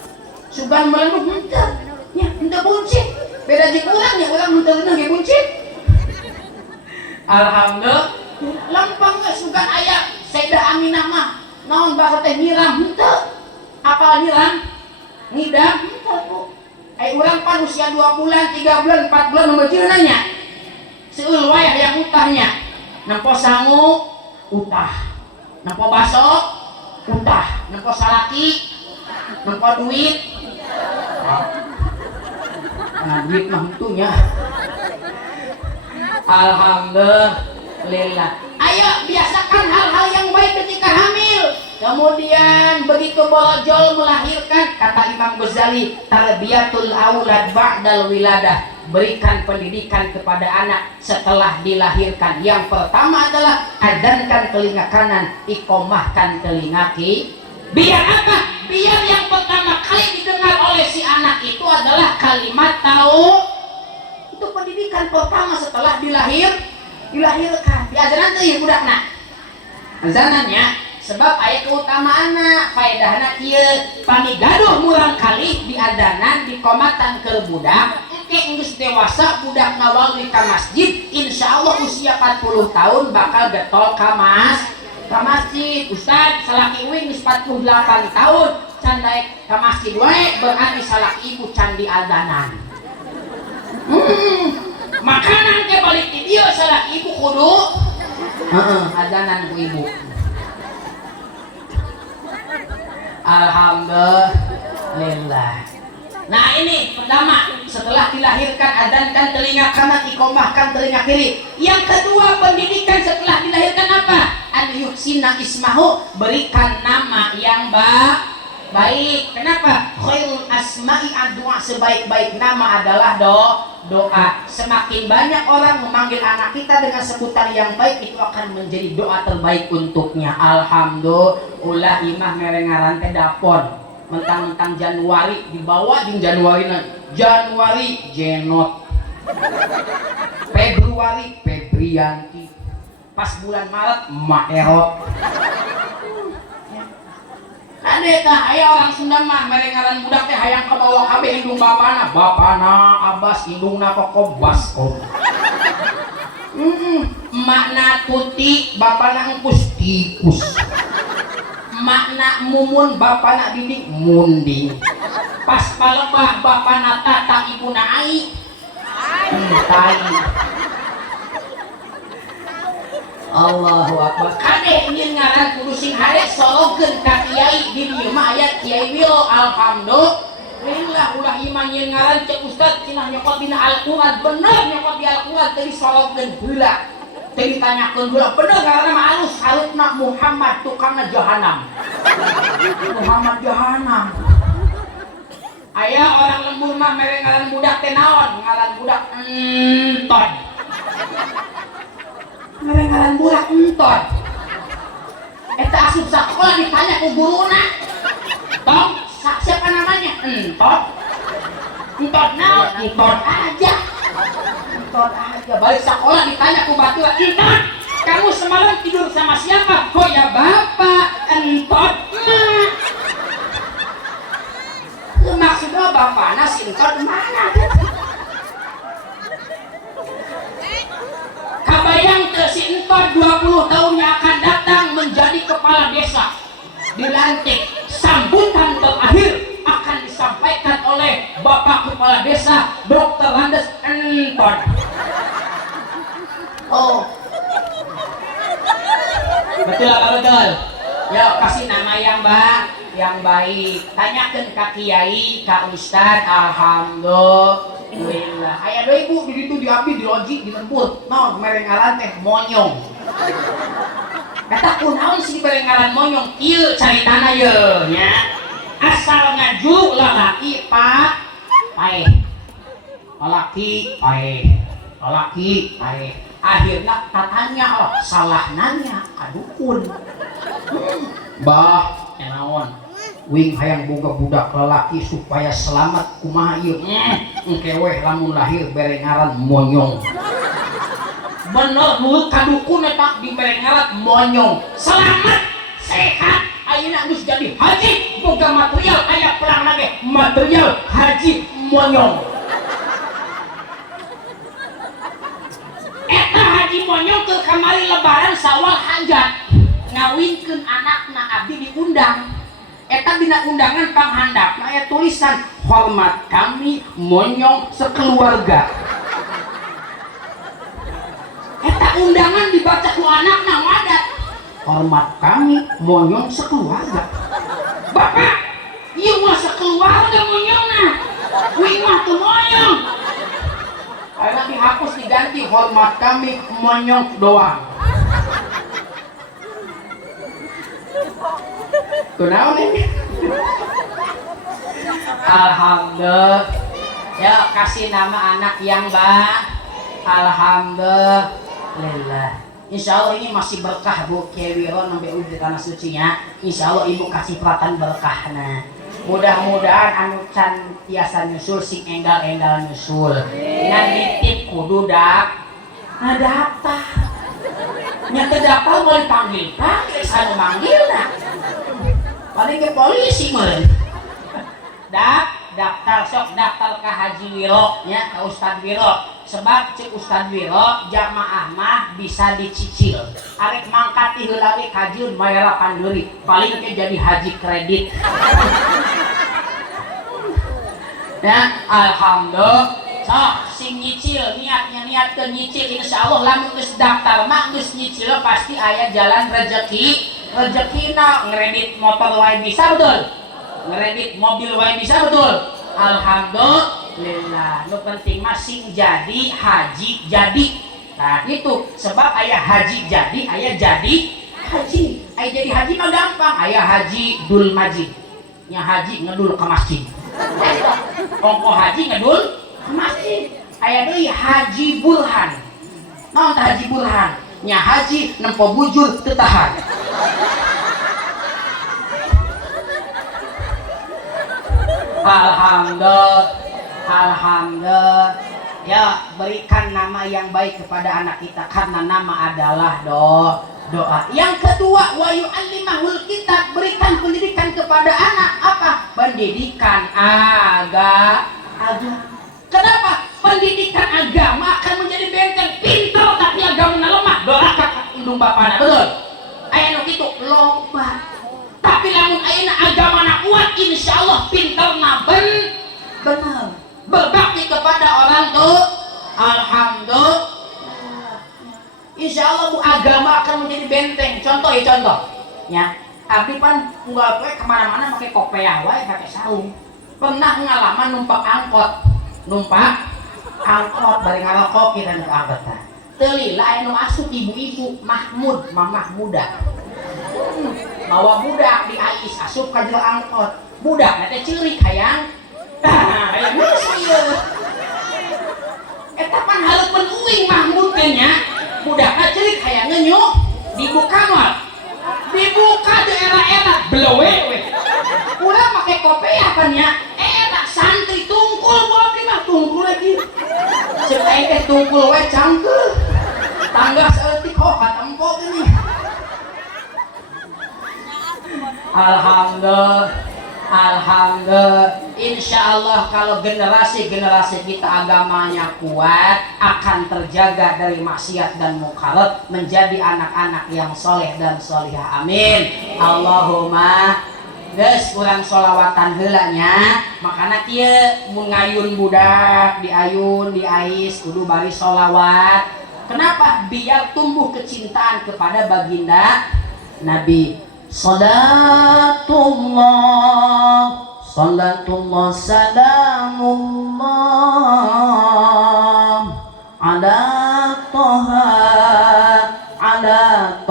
Sugan melendung henteu. Nya henteu buncit. Beda jeung urang nya, urang henteu ge buncit. Alhamdulillah, lempang we sugan aya Sayyidah Aminah mah naon bahasa teh nyiram henteu. Apal nyiram? Ngidam henteu, Bu. Urang pan usia 2 bulan, 3 bulan, 4 bulan membeujeunna nya. Seueur wayah yang utahnya. Nempo sangu utah, nempo baso utah, nempo salaki, nempo duit. Nah, duit mah itunya. Alhamdulillah. Ayo biasakan hal-hal yang baik ketika hamil. Kemudian begitu brojol melahirkan, kata Imam Ghazali, tarbiyatul aulad ba'dal wiladah, berikan pendidikan kepada anak setelah dilahirkan. Yang pertama adalah adzankan telinga kanan, iqomahkan telinga kiri. Biar apa? Biar yang pertama kali didengar oleh si anak itu adalah kalimat tahu. Itu pendidikan pertama setelah dilahirkan. Di azanan tuh ya budak nak. Azanannya sebab ayat keutamaanna faedahna kieu pami gaduh murang kali di adanan di komatan ke budak engke geus dewasa budak ngawali ka masjid insyaallah usia 40 tahun bakal getol ka masjid. Ustaz salaki uing geus 48 tahun can daek ka masjid wae berarti salaki ibu can di adanan. Makanan ke balik di dieu salaki ibu kudu adanan ku ibu. Alhamdulillah. Nah ini pertama, setelah dilahirkan adzankan telinga kanan, iqomahkan telinga kiri. Yang kedua pendidikan setelah dilahirkan apa? An yuhsina ismahu, berikan nama yang baik. Kenapa? Khairul asma'i ad-du'a, sebaik-baik nama adalah doa. Semakin banyak orang memanggil anak kita dengan sebutan yang baik, itu akan menjadi doa terbaik untuknya. Alhamdulillah. Imah merengaran teh dapon mentang-mentang Januari dibawa di Januari Jenot, Februari Febrianti, pas bulan Maret Maerot. Ade tah aya orang Sunda mah merengaran budak teh hayang ka bawah kabeh indung bapana Abbas indungna Koko Basko. Makna Tuti bapana Engkus Tikus. Makna Mumun bapana Dinding Munding. Pas palebah bapana Tata ibuna Ai. Tai. Allahu Akbar. Kadeh ingin ngaran kudu sing hade sorogeun ka kiai di dieu mah aya Kiai Wilo. Alhamdulillah ulah iman yen ngaran cek ustaz cenah nyokot dina Al-Qur'an bener nyokot di Al-Qur'an teh disorogeun heula. Teh ditanyakeun heula bener ngaranna mah alus harupna Muhammad tukangna jahanam. Muhammad jahanam. Aya orang lembur mah mere ngaran budak teh naon? Ngaran budak entot. Ngaran budak entot. Eta asup sakola ditanya ku guruna. Tong, siapa namanya? Entot. Entot naon? Entot aja. Entot aja. Balik sekolah ditanya ku batura, entot. Kamu semalam tidur sama siapa? Oh ya bapak. Entot mah. Maksudnya bapakna si entot mana? Kabayang ke si entot 20 tahun yang akan datang menjadi kepala desa, dilantik, sambutan terakhir akan disampaikan oleh Bapak Kepala Desa Dr. Landes Entot. Oh betul apa betul? Ya kasih nama yang baik. Tanyakan ke kiai, ke ustad. Alhamdulillah. Aya deui ibu di ditu diabdi di loji di lembur. Naon merengaran teh monyong. Kata kunaon sih merengaran monyong? Ieu caritana ye nya. Asal ngaju lalaki pak paeh. Lalaki paeh. Akhirnya katanya salah nanya kadukun. Bah naon? Wing hayang boga budak lelaki supaya selamat kumaha ieu? Engke weh lamun lahir berengaran monyong. Bener nu kadukun eta di berengaran monyong. Selamat, sehat, ayeuna geus jadi haji, boga material aya perang lagi, material haji monyong. Eta haji monyong ke kamari lebaran sawal hajat. Ngawinkeun anakna abdi diundang. Eta dina undangan panghandap aya tulisan hormat kami monyong sekeluarga. Eta undangan dibaca ku anakna wadat. Hormat kami monyong sekeluarga. Bapak, ieu mah sekeluarga monyongna. Wing mah teu monyong. Ayeuna dihapus diganti hormat kami monyong doang. Kunaon ini? Alhamdulillah. Ya kasih nama anak yang Alhamdulillah. Insya Allah ini masih berkah Bu Kewiro sampai di tanah sucinya. Insya Allah ibu kasih pelatan berkahna. Mudah-mudahan anu can tiasa nyusul sing enggal-enggal nyusul. Ngan nitip kudu daftar. Nya teu daftar mau dipanggil sana manggilna. Paling ke polisi meureun. Daftar sok daftar ka Haji Wiro nya ka Ustad Wiro. Sebab cek Ustad Wiro jamaah mah bisa dicicil. Arek mangkat ti heula we kajian bayar 8 deuri. Paling ke jadi haji kredit. Ya, alhamdulillah. Sok sing nyicil niatkeun nyicil insyaallah lamun geus daftar mah geus nyicil pasti aya jalan rezekina ngredit motor wae bisa betul. Ngredit mobil wae bisa betul. Alhamdulillah. Nu penting mah sing jadi haji jadi. Nah itu sebab aya haji jadi, aya jadi haji. Aya jadi haji mah gampang. Aya haji dul majid. Nya haji ngedul ke masjid. Ongko haji ngedul ke masjid. Aya deui haji burhan. Naon teh haji burhan? Nya haji nempo bujur teu tahan. Alhamdulillah. Ya, berikan nama yang baik kepada anak kita karena nama adalah doa. Yang kedua, wa yu'allimahul kitab, berikan pendidikan kepada anak apa? Pendidikan agama. Kenapa? Pendidikan agama akan menjadi benteng. Pintar tapi agamanya lemah. Doa kakak indung bapana, betul? Aya nu kitu loba. Tapi lamun ayeuna agamana kuat insyaallah pinterna benar. Berbakti kepada orang tuh alhamdulillah. Insyaallah bu agama akan menjadi benteng. Contoh. Ya, abdi pan unggal poe kemana-mana pakai kopiah wae pakai sarung. Pernah ngalaman numpak angkot bari ngarokok kita nu angkot teh. Teu lila aya nu asup ibu-ibu mamah muda. Bawa budak di ais asup ka jero angkot. Budak teh ceurik hayang. Hayang geus ieu. Eta pan hareupeun uing Mahmud teh nya. Budakna ceurik hayang nyuh dibuka mah. Dibuka di era-era blewe we. Ulah make kopiah pan nya. Eta santri tungkul bae mah tungkul lagi. Ceuk aing teh tungkul we cangkeul. Tangga saeutik ho katempo gini. Alhamdulillah. Insyaallah kalau generasi kita agamanya kuat akan terjaga dari maksiat dan munkar, menjadi anak-anak yang soleh dan solihah. Amin. Allahumma. Geus urang sholawatan heula nya. Makana kieu mun ngayun budak diayun diais kudu bari sholawat. Kenapa? Biar tumbuh kecintaan kepada baginda Nabi. Salatullah salamullah ala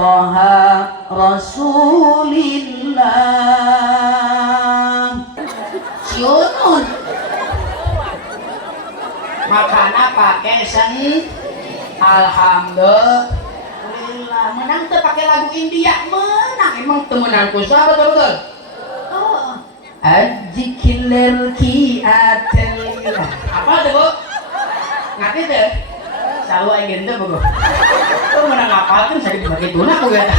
toha rasulillah. Siunun makana pakai alhamdulillah. Menang tuh pakai lagu India, menang emang temenan ku sahabat betul. Oh, ajikilil ki atelila. Apa tuh bu? Ngerti tuh? Selalu ingin tuh bu. Tuh menang apa tuh? Saya dibagi tunak aku ya.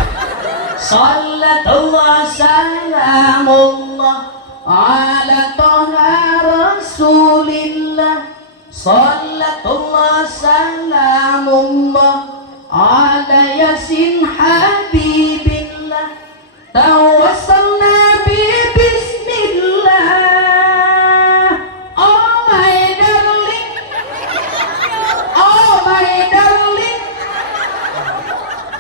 Salatullah salamullah ala toha rasulillah. Salatullah salamullah ala yasin habibillah tawassalna bi bismillah. Oh my darling,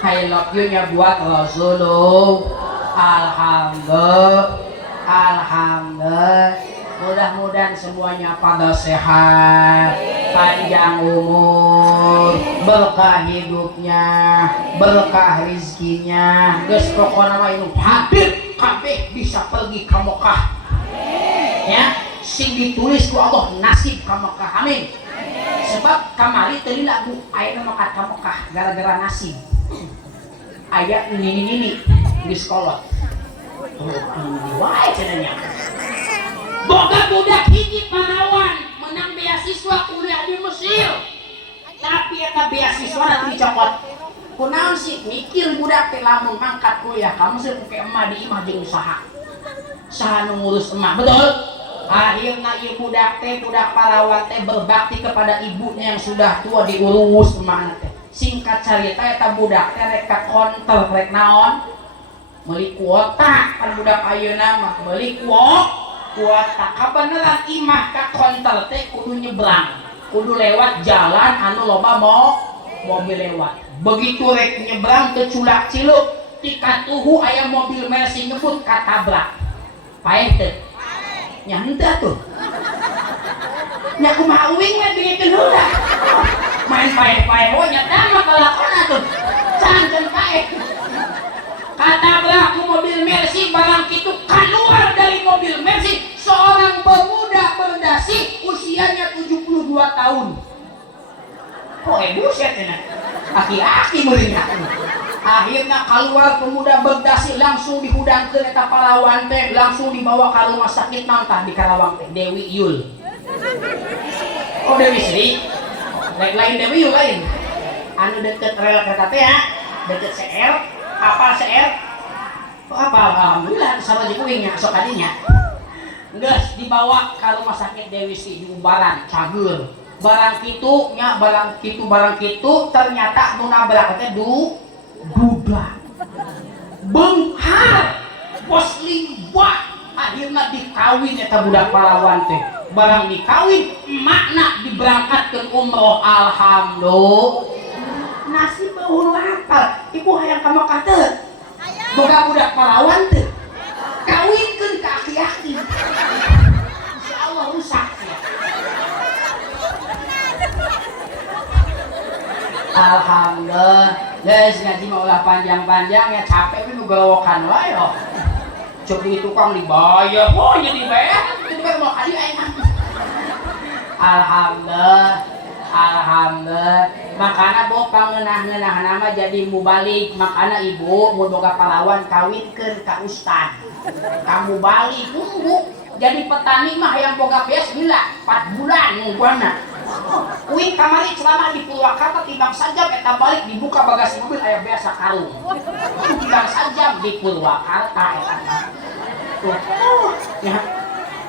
I love you nya buat Rasulullah. Alhamdulillah. mudah-mudahan semuanya pada sehat, panjang umur, berkah hidupnya, berkah rizkinya. Geus pokona mah ini hadir kabeh bisa pergi ke Mekah. Ya, sing ditulis ku Allah nasib ka Mekah. Amin. Sebab kamari tadi lagu aya mangkat ka Mekah gara-gara nasib. Aya ini di sekolah. Wae cenanya. Boga budak hiji Palawan menang beasiswa kuliah di Mesir. Tapi eta beasiswa teh dicokot. Kunaon sih mikir budak teh lamun mangkat kuliah kamu sih ke emak di imah jeung usaha. Saha nu ngurus emak, betul? Akhirna ieu budak teh budak Palawan teh berbakti kepada ibunya yang sudah tua diurus emak teh. Singkat cerita eta budak teh rek ka konter rek naon? Meuli kuota kan budak ayeuna mah meuli kuota. Kabeneran imah ka konter teh kudu nyebrang, kudu lewat jalan anu loba mobil lewat. Begitu rek nyebrang ke Culak Ciluk ti katuhu aya mobil Mercy ngebut katabrak. Paeh teh? Nya henteu atuh. Nya kumaha uing we bieukeun heula. Main paeh-paeh we nya tah mah kalakon atuh. Canten paeh. Katabrak ku mobil Mercy, barang kitu keluar dari mobil Mercy seorang pemuda berdasi usianya 72 tahun. Kok buset cenah. Aki-aki meureunna. Akhirnya keluar pemuda berdasi langsung dihudangkeun eta Palawan teh, langsung dibawa ke rumah sakit naon tah di Karawang teh, Dewi Yul. Oh Dewi Sri. Lain Dewi Yul lain. Anu deket rel kereta teh ya, deket CR. Apa CR? Oh, apa alhamdulillah sama jeung uing nya sok kadinya. Geus dibawa ke rumah sakit Dewi Sri di Umbaran, Cager. Barang kitu nya barang kitu ternyata nu nabrak teh duda. Beunghar pos liwat akhirna dikawin eta budak Palawan teh. Barang dikawin emakna diberangkatkeun umroh, alhamdulillah. Nasib bae lapar. Ibu hayang ka Mekah teu? Boga budak Palawan teu? Kawinkeun ka aki-aki. Insyaallah rusak ya. Alhamdulillah. Guys, ngaji mah ulah panjang-panjang ya capek we nu galowokan wae yo. Cuk di tukang dibayar, oh jadi bayar, itu baru mau kali aing. Alhamdulillah. Makana bo pangeunah-ngeunah nama jadi mubalik. Makana ibu mun boga Palawan kawinkeun ka ustad. Kamu balik tunggu. Jadi petani mah yang boga beas gila 4 bulan nungguana. Uing kamari selama di Purwakarta timbang sajam eta balik dibuka bagasi mobil aya biasa karung. Timbang sajam di Purwakarta eta. Ya.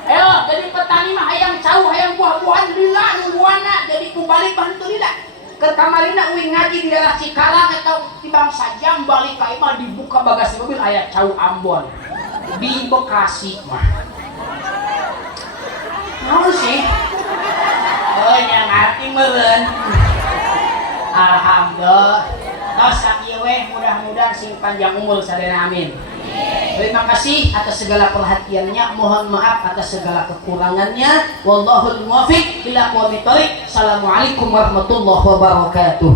Ayo jadi petani mah hayang cauh hayang buah-buahan lila nungguana jadi kubalik bantu lila. Ke kamarina uing ngaji di daerah Cikarang eta timbang sajam balik ka imah dibuka bagasi mobil aya cauh Ambon. Di Bekasi mah. Naon sih? Oh yang ngerti meureun. Alhamdulillah. Tos sakieu we mudah-mudahan sing panjang umur sadayana amin. Terima kasih atas segala perhatiannya. Mohon maaf atas segala kekurangannya. Wallahul muwaffiq ila aqwamit thoriq. Assalamualaikum warahmatullahi wabarakatuh.